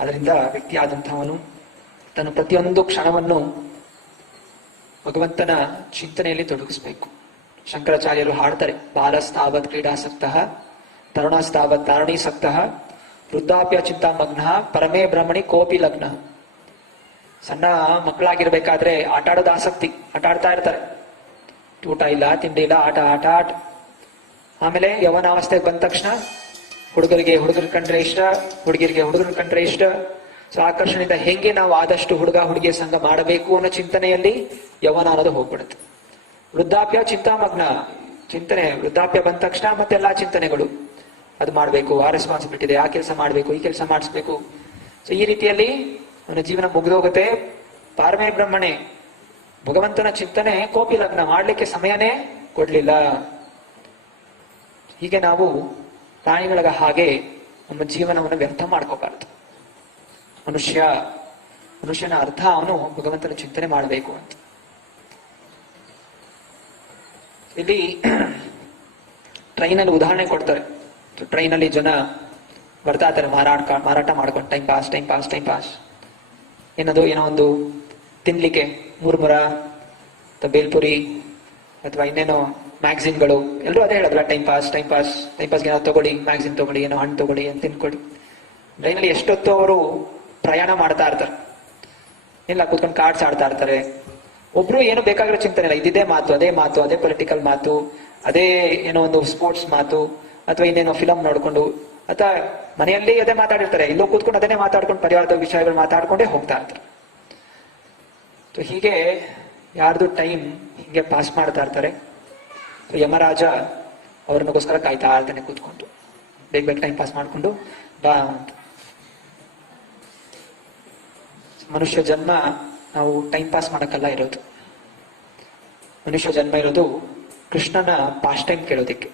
ಅದರಿಂದ ವ್ಯಕ್ತಿ ಆದಂಥವನು ತನ್ನ ಪ್ರತಿಯೊಂದು ಕ್ಷಣವನ್ನು ಭಗವಂತನ ಚಿಂತನೆಯಲ್ಲಿ ತೊಡಗಿಸ್ಬೇಕು. ಶಂಕರಾಚಾರ್ಯರು ಹಾಡ್ತಾರೆ, ಬಾಲಸ್ತಾವತ್ ಕ್ರೀಡಾಸಕ್ತಃ, ತರುಣಸ್ತಾವತ್ ತಾರಣೀಸಕ್ತಃ, ವೃದ್ಧಾಪ್ಯ ಚಿಂತಾಮಗ್ನ, ಪರಮೇ ಬ್ರಹ್ಮಣಿ ಕೋಪಿ ಲಗ್ನ. ಸಣ್ಣ ಮಕ್ಕಳಾಗಿರ್ಬೇಕಾದ್ರೆ ಆಟ ಆಡೋದು ಆಸಕ್ತಿ, ಆಟ ಆಡ್ತಾ ಇರ್ತಾರೆ, ಊಟ ಇಲ್ಲ, ತಿಂಡಿ ಇಲ್ಲ, ಆಟ ಆಟ ಆಟ. ಆಮೇಲೆ ಯವನಾವಸ್ಥೆಗೆ ಬಂದ ತಕ್ಷಣ ಹುಡುಗರಿಗೆ ಹುಡುಗರ ಕಂಡ್ರೆ ಇಷ್ಟ, ಹುಡುಗಿರಿಗೆ ಹುಡುಗರ ಕಂಡ್ರೆ ಇಷ್ಟ. ಸೊ ಆಕರ್ಷಣೆಯಿಂದ ಹೆಂಗೆ ನಾವು ಆದಷ್ಟು ಹುಡುಗ ಹುಡುಗಿಯ ಸಂಘ ಮಾಡಬೇಕು ಅನ್ನೋ ಚಿಂತನೆಯಲ್ಲಿ ಯವನ ಅನ್ನೋದು ಹೋಗ್ಬಿಡುತ್ತೆ. ವೃದ್ಧಾಪ್ಯ ಚಿಂತಾಮಗ್ನ, ಚಿಂತನೆ, ವೃದ್ಧಾಪ್ಯ ಬಂದ ತಕ್ಷಣ ಮತ್ತೆಲ್ಲಾ ಚಿಂತನೆಗಳು, ಅದು ಮಾಡ್ಬೇಕು, ಆ ರೆಸ್ಪಾನ್ಸಿಬಿಲಿಟಿ ಇದೆ, ಆ ಕೆಲಸ ಮಾಡ್ಬೇಕು, ಈ ಕೆಲಸ ಮಾಡಿಸ್ಬೇಕು. ಸೊ ಈ ರೀತಿಯಲ್ಲಿ ಅವನ ಜೀವನ ಮುಗಿದೋಗುತ್ತೆ. ಪಾರಮೇ ಬ್ರಹ್ಮಣೆ, ಭಗವಂತನ ಚಿಂತನೆ ಕೋಪಿ ಲಗ್ನ ಮಾಡ್ಲಿಕ್ಕೆ ಸಮಯನೇ ಕೊಡ್ಲಿಲ್ಲ. ಹೀಗೆ ನಾವು ಪ್ರಾಣಿಗಳ ಹಾಗೆ ನಮ್ಮ ಜೀವನವನ್ನು ವ್ಯರ್ಥ ಮಾಡ್ಕೋಬಾರ್ದು. ಮನುಷ್ಯನ ಅರ್ಥ ಅವನು ಭಗವಂತನ ಚಿಂತನೆ ಮಾಡಬೇಕು ಅಂತ. ಇಲ್ಲಿ ಟ್ರೈನಲ್ಲಿ ಉದಾಹರಣೆ ಕೊಡ್ತಾರೆ. ಟ್ರೈನಲ್ಲಿ ಜನ ಬರ್ತಾ ಇರ್ತಾರೆ, ಮಾರಾಟ ಮಾಡ್ಕೊಂಡು ಟೈಮ್ ಪಾಸ್. ಏನೋ ಒಂದು ತಿನ್ಲಿಕ್ಕೆ ಮುರ್ಮುರ ಅಥವಾ ಬೇಲ್ಪುರಿ ಅಥವಾ ಇನ್ನೇನೋ ಮ್ಯಾಗ್ಝಿನ್ಗಳು, ಎಲ್ಲರೂ ಅದೇ ಹೇಳೋದ್ರ, ಟೈಮ್ ಪಾಸ್ಗೆ ಏನೋ ತಗೊಳ್ಳಿ, ಮ್ಯಾಗ್ಝಿನ್ ತಗೊಳ್ಳಿ, ಏನೋ ಹಣ್ಣು ತಗೊಳ್ಳಿ ಅಂತ ತಿನ್ಕೊಳ್ಳಿ. ಟ್ರೈನಲ್ಲಿ ಎಷ್ಟೊತ್ತು ಅವರು ಪ್ರಯಾಣ ಮಾಡ್ತಾ ಇರ್ತಾರೆ, ಇಲ್ಲ ಕೂತ್ಕೊಂಡು ಕಾರ್ಡ್ಸ್ ಆಡ್ತಾ ಇರ್ತಾರೆ. ಒಬ್ರು ಏನು ಬೇಕಾಗಿರೋ ಚಿಂತನೆ ಇಲ್ಲ, ಇದೇ ಮಾತು, ಅದೇ ಪೊಲಿಟಿಕಲ್ ಮಾತು, ಅದೇ ಏನೋ ಒಂದು ಸ್ಪೋರ್ಟ್ಸ್ ಮಾತು, ಅಥವಾ ಇನ್ನೇನೋ ಫಿಲಮ್ ನೋಡ್ಕೊಂಡು, ಅಥವಾ ಮನೆಯಲ್ಲಿ ಅದೇ ಮಾತಾಡಿರ್ತಾರೆ, ಇಲ್ಲೋ ಕೂತ್ಕೊಂಡು ಅದನ್ನೇ ಮಾತಾಡ್ಕೊಂಡು ಪರಿವಾರದ ವಿಷಯಗಳು ಮಾತಾಡ್ಕೊಂಡೇ ಹೋಗ್ತಾ ಇರ್ತಾರೆ. ಸೊ ಹೀಗೆ ಯಾರ್ದು ಟೈಮ್ ಹೀಗೆ ಪಾಸ್ ಮಾಡ್ತಾ ಇರ್ತಾರೆ. ಸೊ ಯಮರಾಜ ಅವ್ರನ್ನಗೋಸ್ಕರ ಕಾಯ್ತಾ ಇರ್ತಾನೆ ಕೂತ್ಕೊಂಡು, ಬೇಗ ಟೈಮ್ ಪಾಸ್ ಮಾಡ್ಕೊಂಡು ಬಾ ಅಂತ. ಮನುಷ್ಯ ಜನ್ಮ ನಾವು ಟೈಮ್ ಪಾಸ್ ಮಾಡಕ್ಕಲ್ಲ ಇರೋದು. ಮನುಷ್ಯ ಜನ್ಮ ಇರೋದು ಕೃಷ್ಣನ ಪಾಸ್ಟ್ ಟೈಮ್ ಕೇಳೋದಿಕ್ಕೆ,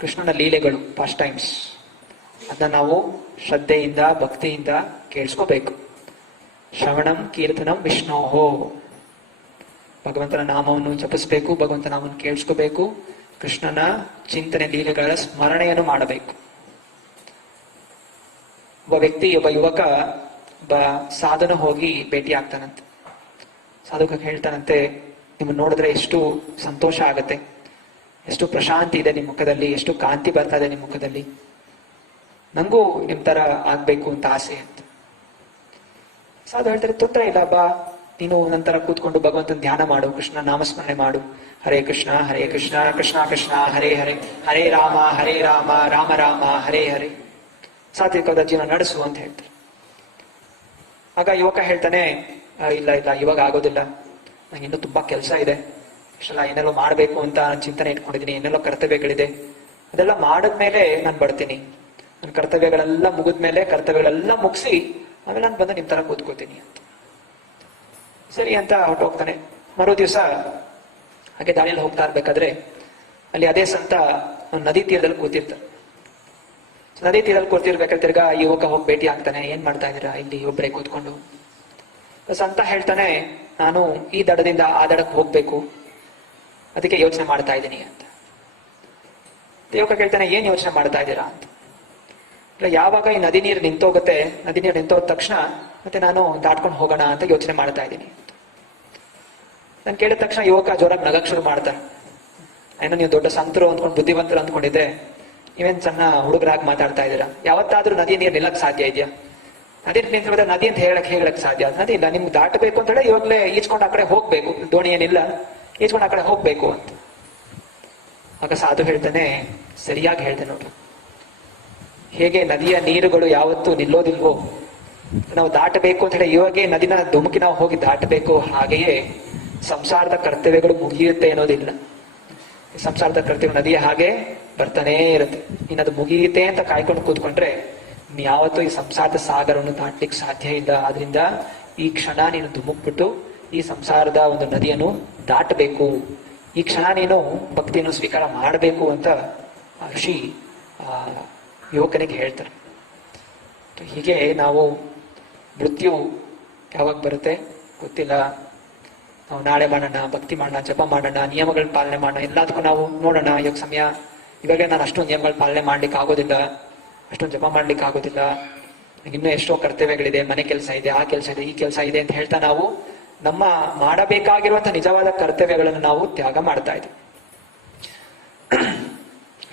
ಕೃಷ್ಣನ ಲೀಲೆಗಳು, ಪಾಸ್ಟ್ ಟೈಮ್ಸ್, ಅದನ್ನ ನಾವು ಶ್ರದ್ಧೆಯಿಂದ ಭಕ್ತಿಯಿಂದ ಕೇಳಿಸ್ಕೋಬೇಕು. ಶ್ರವಣಂ ಕೀರ್ತನಂ ವಿಷ್ಣೋಹೋ, ಭಗವಂತನ ನಾಮವನ್ನು ಜಪಿಸ್ಬೇಕು, ಭಗವಂತನ ನಾಮವನ್ನು ಕೇಳಿಸ್ಕೋಬೇಕು, ಕೃಷ್ಣನ ಚಿಂತನೆ ಲೀಲೆಗಳ ಸ್ಮರಣೆಯನ್ನು ಮಾಡಬೇಕು. ಒಬ್ಬ ವ್ಯಕ್ತಿ, ಒಬ್ಬ ಯುವಕ ಒಬ್ಬ ಸಾಧನ ಹೋಗಿ ಭೇಟಿ ಆಗ್ತಾನಂತೆ. ಸಾಧಕ ಹೇಳ್ತಾನಂತೆ, ನಿಮ್ಮನ್ನು ನೋಡಿದ್ರೆ ಎಷ್ಟು ಸಂತೋಷ ಆಗತ್ತೆ, ಎಷ್ಟು ಪ್ರಶಾಂತಿ ಇದೆ ನಿಮ್ಮ ಮುಖದಲ್ಲಿ, ಎಷ್ಟು ಕಾಂತಿ ಬರ್ತಾ ಇದೆ ನಿಮ್ಮ ಮುಖದಲ್ಲಿ. ನಂಗೂ ನಿಮ್ ತರ ಆಗ್ಬೇಕು ಅಂತ ಆಸೆ ಅಂತ. ಸಾಧು ಹೇಳ್ತಾರೆ, ತೊಂದರೆ ಇಲ್ಲ ಬಾ, ನೀನು ನಂತರ ಕೂತ್ಕೊಂಡು ಭಗವಂತನ ಧ್ಯಾನ ಮಾಡು, ಕೃಷ್ಣ ನಾಮಸ್ಮರಣೆ ಮಾಡು. ಹರೇ ಕೃಷ್ಣ ಕೃಷ್ಣ ಕೃಷ್ಣ ಹರೇ ಹರೇ, ಹರೇ ರಾಮ ರಾಮ ರಾಮ ಹರೇ ಹರೇ, ಸಾತ್ವಿಕವಾದ ಜೀವನ ನಡೆಸು ಅಂತ ಹೇಳ್ತಾರೆ. ಆಗ ಯುವಕ ಹೇಳ್ತಾನೆ, ಇಲ್ಲ ಇಲ್ಲ ಇವಾಗ ಆಗೋದಿಲ್ಲ, ನಂಗೆ ಇನ್ನೂ ತುಂಬಾ ಕೆಲಸ ಇದೆ, ಇಷ್ಟೆಲ್ಲ ಏನೆಲ್ಲೋ ಮಾಡ್ಬೇಕು ಅಂತ ಚಿಂತನೆ ಇಟ್ಕೊಂಡಿದ್ದೀನಿ, ಏನೆಲ್ಲೋ ಕರ್ತವ್ಯಗಳಿದೆ, ಅದೆಲ್ಲ ಮಾಡಿದ್ಮೇಲೆ ನಾನು ಬರ್ತೀನಿ, ನನ್ನ ಕರ್ತವ್ಯಗಳೆಲ್ಲ ಮುಗಿದ್ಮೇಲೆ ಕರ್ತವ್ಯಗಳೆಲ್ಲ ಮುಗಿಸಿ ಆಮೇಲೆ ನಾನು ಬಂದು ನಿಮ್ ತರ ಕೂತ್ಕೋತೀನಿ ಅಂತ. ಸರಿ ಅಂತ ಹೊರಟೋಗ್ತಾನೆ. ಮರು ದಿವಸ ಹಾಗೆ ದಾರಿಯಲ್ಲಿ ಹೋಗ್ತಾ ಇರ್ಬೇಕಾದ್ರೆ ಅಲ್ಲಿ ಅದೇ ಸಂತ ನದಿ ತೀರದಲ್ಲಿ ಕೂತಿರ್ತಾನೆ. ನದಿ ತೀರದಲ್ಲಿ ಕೂತಿರ್ಬೇಕಾದ್ರೆ ತಿರ್ಗಾ ಯುವಕ ಹೋಗಿ ಭೇಟಿ ಆಗ್ತಾನೆ. ಏನ್ ಮಾಡ್ತಾ ಇದ್ದೀರಾ ಇಲ್ಲಿ ಒಬ್ಬರೇ ಕೂತ್ಕೊಂಡು? ಸಂತ ಹೇಳ್ತಾನೆ, ನಾನು ಈ ದಡದಿಂದ ಆ ದಡಕ್ಕೆ ಹೋಗ್ಬೇಕು, ಅದಕ್ಕೆ ಯೋಚನೆ ಮಾಡ್ತಾ ಇದ್ದೀನಿ ಅಂತ. ಯುವಕ ಕೇಳ್ತಾನೆ, ಏನ್ ಯೋಚನೆ ಮಾಡ್ತಾ ಇದ್ದೀರಾ ಅಂತ. ಇಲ್ಲ, ಯಾವಾಗ ಈ ನದಿ ನೀರು ನಿಂತೋಗುತ್ತೆ, ನದಿ ನೀರು ನಿಂತೋದ ತಕ್ಷಣ ಮತ್ತೆ ನಾನು ದಾಟ್ಕೊಂಡು ಹೋಗೋಣ ಅಂತ ಯೋಚನೆ ಮಾಡ್ತಾ ಇದ್ದೀನಿ. ನಾನು ಕೇಳಿದ ತಕ್ಷಣ ಯುವಕ ಜೋರಾಗಿ ನಗಕ್ ಶುರು ಮಾಡ್ತಾನೆ. ಏನೋ ನೀವು ದೊಡ್ಡ ಸಂತರು ಅಂದ್ಕೊಂಡು, ಬುದ್ಧಿವಂತರು ಅಂದ್ಕೊಂಡಿದ್ರೆ ನೀವೇನ್ ಸಣ್ಣ ಹುಡುಗರಾಗಿ ಮಾತಾಡ್ತಾ ಇದ್ದೀರಾ? ಯಾವತ್ತಾದ್ರೂ ನದಿ ನೀರು ನಿಲ್ಲಕ್ ಸಾಧ್ಯ ಇದೆಯಾ? ನದಿ ನಿಂತ ನದಿ ಅಂತ ಹೇಳಕ್ ಸಾಧ್ಯ? ನದಿ ಇಲ್ಲ, ನಿಮ್ಗೆ ದಾಟಬೇಕು ಅಂತ ಹೇಳಿ ಇವಾಗಲೇ ಈಚ್ಕೊಂಡು ಆ ಕಡೆ ಹೋಗ್ಬೇಕು, ದೋಣಿ ಏನಿಲ್ಲ, ಈಚ್ಕೊಂಡು ಆ ಕಡೆ ಹೋಗ್ಬೇಕು ಅಂತ. ಆಗ ಸಾಧು ಹೇಳ್ತಾನೆ, ಸರಿಯಾಗಿ ಹೇಳ್ದೆ ನೋಡ್ರಿ, ಹೇಗೆ ನದಿಯ ನೀರುಗಳು ಯಾವತ್ತೂ ನಿಲ್ಲೋದಿಲ್ವೋ, ನಾವು ದಾಟಬೇಕು ಅಂತ ಹೇಳಿ ಇವಾಗೆ ನದಿನ ಧುಮುಕಿ ನಾವು ಹೋಗಿ ದಾಟಬೇಕು, ಹಾಗೆಯೇ ಸಂಸಾರದ ಕರ್ತವ್ಯಗಳು ಮುಗಿಯುತ್ತೆ ಅನ್ನೋದಿಲ್ಲ. ಸಂಸಾರದ ಕರ್ತವ್ಯ ನದಿಯ ಹಾಗೆ ಬರ್ತಾನೇ ಇರುತ್ತೆ. ಅದು ಮುಗಿಯುತ್ತೆ ಅಂತ ಕಾಯ್ಕೊಂಡು ಕೂತ್ಕೊಂಡ್ರೆ ಯಾವತ್ತೂ ಈ ಸಂಸಾರದ ಸಾಗರವನ್ನು ದಾಟ್ಲಿಕ್ಕೆ ಸಾಧ್ಯ ಇಲ್ಲ. ಆದ್ರಿಂದ ಈ ಕ್ಷಣ ನೀನು ಧುಮುಕ್ಬಿಟ್ಟು ಈ ಸಂಸಾರದ ಒಂದು ನದಿಯನ್ನು ದಾಟಬೇಕು, ಈ ಕ್ಷಣ ನೀನು ಭಕ್ತಿಯನ್ನು ಸ್ವೀಕಾರ ಮಾಡಬೇಕು ಅಂತ ಋಷಿ ಯುವಕನಿಗೆ ಹೇಳ್ತಾರೆ. ಹೀಗೆ ನಾವು ಮೃತ್ಯು ಯಾವಾಗ ಬರುತ್ತೆ ಗೊತ್ತಿಲ್ಲ. ನಾವು ನಾಳೆ ಮಾಡೋಣ, ಭಕ್ತಿ ಮಾಡೋಣ, ಜಪ ಮಾಡೋಣ, ನಿಯಮಗಳನ್ನ ಪಾಲನೆ ಮಾಡೋಣ, ಎಲ್ಲದಕ್ಕೂ ನಾವು ನೋಡೋಣ. ಇವಾಗ ನಾನು ಅಷ್ಟೊಂದು ನಿಯಮಗಳ ಪಾಲನೆ ಮಾಡ್ಲಿಕ್ಕೆ ಆಗೋದಿಲ್ಲ, ಅಷ್ಟೊಂದು ಜಪ ಮಾಡ್ಲಿಕ್ಕೆ ಆಗೋದಿಲ್ಲ, ಇನ್ನೂ ಎಷ್ಟೋ ಕರ್ತವ್ಯಗಳಿದೆ, ಮನೆ ಕೆಲಸ ಇದೆ, ಆ ಕೆಲಸ ಇದೆ, ಈ ಕೆಲಸ ಇದೆ ಅಂತ ಹೇಳ್ತಾ ನಾವು ನಮ್ಮ ಮಾಡಬೇಕಾಗಿರುವಂತಹ ನಿಜವಾದ ಕರ್ತವ್ಯಗಳನ್ನು ನಾವು ತ್ಯಾಗ ಮಾಡ್ತಾ ಇದ್ದೀವಿ.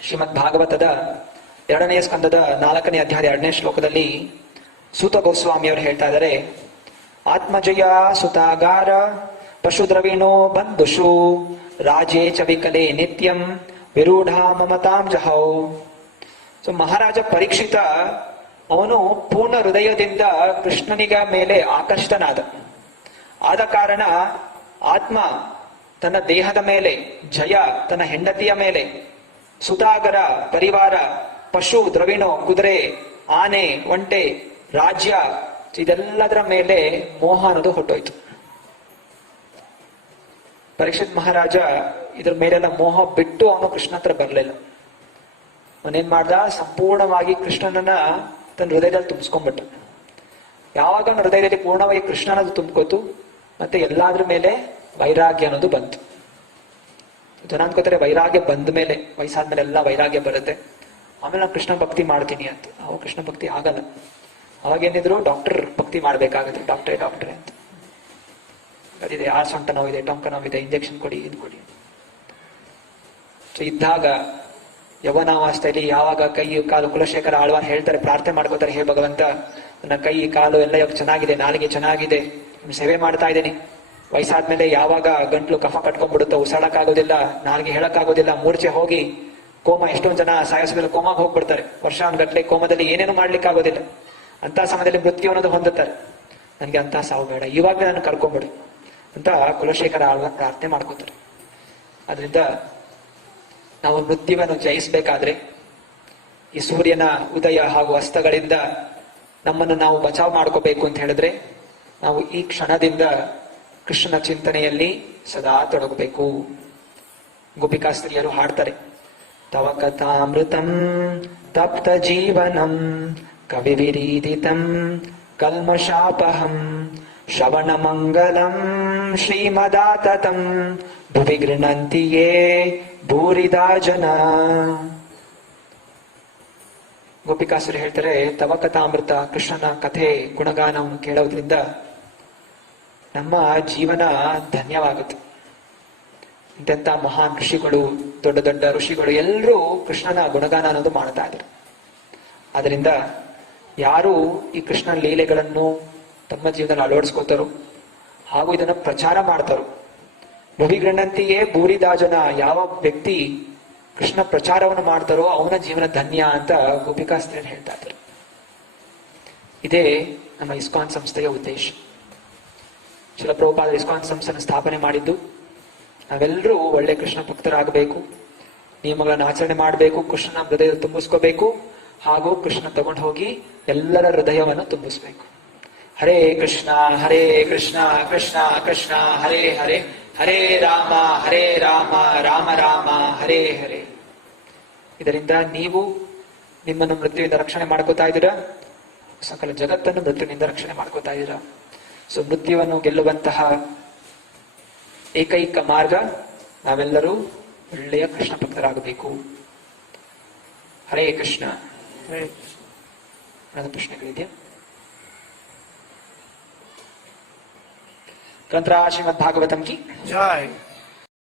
ಶ್ರೀಮದ್ ಭಾಗವತದ 2ನೇ ಸ್ಕಂದದ 4ನೇ ಅಧ್ಯಾಯ 2ನೇ ಶ್ಲೋಕದಲ್ಲಿ ಸೂತ ಗೋಸ್ವಾಮಿಯವರು ಹೇಳ್ತಾ ಇದ್ದಾರೆ, ಆತ್ಮಜಯ ಸುತಾಗಾರ ಪಶು ದ್ರವಿಣೋ ಬಂಧುಷು ರಾಜೇ ಚ ವಿಕಲೆ ನಿತ್ಯಂ ವಿರೂಢ ಮಮತಾಂ ಜಹೌ. ಸೊ ಮಹಾರಾಜ ಪರೀಕ್ಷಿತ ಅವನು ಪೂರ್ಣ ಹೃದಯದಿಂದ ಕೃಷ್ಣನಿಗ ಮೇಲೆ ಆಕರ್ಷಿತನಾದ. ಆದ ಕಾರಣ ಆತ್ಮ ತನ್ನ ದೇಹದ ಮೇಲೆ, ಜಯ ತನ್ನ ಹೆಂಡತಿಯ ಮೇಲೆ, ಸುತಾಗರ ಪರಿವಾರ, ಪಶು ದ್ರವಿಣೋ ಕುದುರೆ, ಆನೆ, ಒಂಟೆ, ರಾಜ್ಯ, ಇದೆಲ್ಲದರ ಮೇಲೆ ಮೋಹ ಅನ್ನೋದು ಹೊಟ್ಟೋಯ್ತು. ಪರೀಕ್ಷಿತ್ ಮಹಾರಾಜ ಇದ್ರ ಮೇಲೆಲ್ಲ ಮೋಹ ಬಿಟ್ಟು ಅವನು ಕೃಷ್ಣ ಹತ್ರ ಬರ್ಲಿಲ್ಲ. ಅವನೇನ್ ಮಾಡ್ದ, ಸಂಪೂರ್ಣವಾಗಿ ಕೃಷ್ಣನನ್ನ ತನ್ನ ಹೃದಯದಲ್ಲಿ ತುಂಬಿಸ್ಕೊಂಡ್ಬಿಟ್ಟ. ಯಾವಾಗ ಅವನ ಹೃದಯದಲ್ಲಿ ಪೂರ್ಣವಾಗಿ ಕೃಷ್ಣ ಅನ್ನೋದು ತುಂಬ್ಕೋತು, ಮತ್ತೆ ಎಲ್ಲಾದ್ರ ಮೇಲೆ ವೈರಾಗ್ಯ ಅನ್ನೋದು ಬಂತು. ಜನ ಅನ್ಕೋತಾರೆ ವೈರಾಗ್ಯ ಬಂದ ಮೇಲೆ, ವಯಸ್ಸಾದ್ಮೇಲೆ ಎಲ್ಲ ವೈರಾಗ್ಯ ಬರುತ್ತೆ, ಆಮೇಲೆ ನಾನು ಕೃಷ್ಣ ಭಕ್ತಿ ಮಾಡ್ತೀನಿ ಅಂತ. ಅವಾಗ ಕೃಷ್ಣ ಭಕ್ತಿ ಆಗಲ್ಲ. ಅವಾಗೇನಿದ್ರು ಡಾಕ್ಟರ್ ಭಕ್ತಿ ಮಾಡ್ಬೇಕಾಗತ್ತೆ, ಡಾಕ್ಟ್ರೇ ಅಂತ. ಅದಿದೆ, ಆ ಸೊಂಟ ನೋವಿದೆ, ಟೊಂಕ ನೋವಿದೆ, ಇಂಜೆಕ್ಷನ್ ಕೊಡಿ, ಇದು ಕೊಡಿ. ಸೊ ಇದ್ದಾಗ ಯವನಾವಸ್ಥೆಯಲ್ಲಿ ಯಾವಾಗ ಕೈ ಕಾಲು, ಕುಲಶೇಖರ ಆಳ್ವಾರ್ ಹೇಳ್ತಾರೆ, ಪ್ರಾರ್ಥನೆ ಮಾಡ್ಕೋತಾರೆ, ಹೇ ಭಗವಂತ ನನ್ನ ಕೈ ಕಾಲು ಎಲ್ಲ ಇವಾಗ ಚೆನ್ನಾಗಿದೆ, ನಾಲಿಗೆ ಚೆನ್ನಾಗಿದೆ, ಸೇವೆ ಮಾಡ್ತಾ ಇದ್ದೀನಿ. ವಯಸ್ಸಾದ್ಮೇಲೆ ಯಾವಾಗ ಗಂಟ್ಲು ಕಫ ಕಟ್ಕೊಂಡ್ಬಿಡುತ್ತೋ, ಉಸಾಡಕ್ಕಾಗೋದಿಲ್ಲ, ನಾಲ್ಗೆ ಹೇಳಕ್ಕಾಗೋದಿಲ್ಲ, ಮೂರ್ಛೆ ಹೋಗಿ ಕೋಮ, ಎಷ್ಟೊಂದು ಜನ ಸಾಯಸದಲ್ಲಿ ಕೋಮಾಗ ಹೋಗ್ಬಿಡ್ತಾರೆ, ವರ್ಷಾನುಗಟ್ಲೆ ಕೋಮದಲ್ಲಿ ಏನೇನು ಮಾಡ್ಲಿಕ್ಕೆ ಆಗೋದಿಲ್ಲ. ಅಂತ ಸಮಯದಲ್ಲಿ ಮೃತ್ಯು ಅನ್ನೋದು ಹೊಂದುತ್ತಾರೆ. ನನಗೆ ಅಂತ ಸಾವು ಬೇಡ, ಇವಾಗಲೇ ನಾನು ಕರ್ಕೊಂಡ್ಬಿಡು ಅಂತ ಕುಲಶೇಖರ ಆಳ್ವಾರ್ ಪ್ರಾರ್ಥನೆ ಮಾಡ್ಕೋತಾರೆ. ಅದರಿಂದ ನಾವು ಮೃತ್ಯುವನ್ನು ಜಯಿಸಬೇಕಾದ್ರೆ ಈ ಸೂರ್ಯನ ಉದಯ ಹಾಗೂ ಅಸ್ತಗಳಿಂದ ನಮ್ಮನ್ನು ನಾವು ಬಚಾವ್ ಮಾಡ್ಕೋಬೇಕು ಅಂತ ಹೇಳಿದ್ರೆ ನಾವು ಈ ಕ್ಷಣದಿಂದ ಕೃಷ್ಣನ ಚಿಂತನೆಯಲ್ಲಿ ಸದಾ ತೊಡಗಬೇಕು. ಗೋಪಿಕಾಸ್ತ್ರೀಯರು ಹಾಡ್ತಾರೆ, ತವ ಕಥಾಮೃತಂ ತಪ್ತ ಜೀವನಂ ಕವಿ ವಿರೀದಿತಂ ಕಲ್ಮಶಾಪಹಂ ಶ್ರವಣ ಮಂಗಲಂ ಶ್ರೀಮದಾತತಂ ಭುವಿ ಗೃಣಂತಿಯೇ ಭೂರಿದಾ ಜನ. ಗೋಪಿಕಾಸುರು ಹೇಳ್ತಾರೆ, ತವ ಕಥಾಮೃತ, ಕೃಷ್ಣನ ಕಥೆ ಗುಣಗಾನವನ್ನು ಕೇಳೋದ್ರಿಂದ ನಮ್ಮ ಜೀವನ ಧನ್ಯವಾಗುತ್ತೆ. ಇಂತೆಂತ ಮಹಾನ್ ಋಷಿಗಳು, ದೊಡ್ಡ ದೊಡ್ಡ ಋಷಿಗಳು ಎಲ್ಲರೂ ಕೃಷ್ಣನ ಗುಣಗಾನ ಅನ್ನೋದು ಮಾಡ್ತಾ ಇದ್ರು. ಆದ್ರಿಂದ ಯಾರು ಈ ಕೃಷ್ಣನ ಲೀಲೆಗಳನ್ನು ತಮ್ಮ ಜೀವನದಲ್ಲಿ ಅಳವಡಿಸ್ಕೋತಾರೋ ಹಾಗೂ ಇದನ್ನ ಪ್ರಚಾರ ಮಾಡ್ತಾರೋ, ಭುವಿಗೃಹಂತಿಯೇ ಭೂರಿದಾಜನ, ಯಾವ ವ್ಯಕ್ತಿ ಕೃಷ್ಣ ಪ್ರಚಾರವನ್ನು ಮಾಡ್ತಾರೋ ಅವನ ಜೀವನ ಧನ್ಯ ಅಂತ ಗೋಪಿಕಾಸ್ತ್ರೀಯರು ಹೇಳ್ತಾ ಇದ್ರು. ಇದೇ ನಮ್ಮ ಇಸ್ಕಾನ್ ಸಂಸ್ಥೆಯ ಉದ್ದೇಶ. ಶಿಲ ಪ್ರಭುಪಾದರು ಇಸ್ಕಾನ್ ಸಂಸ್ಥೆನ ಸ್ಥಾಪನೆ ಮಾಡಿದ್ದು ನಾವೆಲ್ಲರೂ ಒಳ್ಳೆ ಕೃಷ್ಣ ಭಕ್ತರಾಗಬೇಕು, ನಿಯಮಗಳನ್ನು ಆಚರಣೆ ಮಾಡಬೇಕು, ಕೃಷ್ಣನ ಹೃದಯ ತುಂಬಿಸ್ಕೋಬೇಕು, ಹಾಗೂ ಕೃಷ್ಣ ತಗೊಂಡು ಹೋಗಿ ಎಲ್ಲರ ಹೃದಯವನ್ನು ತುಂಬಿಸ್ಬೇಕು. ಹರೇ ಕೃಷ್ಣ ಕೃಷ್ಣ ಕೃಷ್ಣ ಹರೇ ಹರೇ, ಹರೇ ರಾಮ ರಾಮ ರಾಮ ಹರೇ ಹರೇ. ಇದರಿಂದ ನೀವು ನಿಮ್ಮನ್ನು ಮೃತ್ಯುವಿಂದ ರಕ್ಷಣೆ ಮಾಡ್ಕೋತಾ ಇದ್ದೀರಾ, ಸಕಲ ಜಗತ್ತನ್ನು ಮೃತ್ಯುವಿನಿಂದ ರಕ್ಷಣೆ ಮಾಡ್ಕೋತಾ ಇದ್ದೀರಾ. ಸೊ ಮೃತ್ಯುವನ್ನು ಗೆಲ್ಲುವಂತಹ ಏಕೈಕ ಮಾರ್ಗ ನಾವೆಲ್ಲರೂ ಒಳ್ಳೆಯ ಕೃಷ್ಣ ಭಕ್ತರಾಗಬೇಕು. ಹರೇ ಕೃಷ್ಣ. ನನ್ನ ಪ್ರಶ್ನೆಗಳಿದೆಯಾ? ಗ್ರಂಥರಾಜ ಶ್ರೀಮದ್ ಭಾಗವತಂ ಕಿ ಜೈ.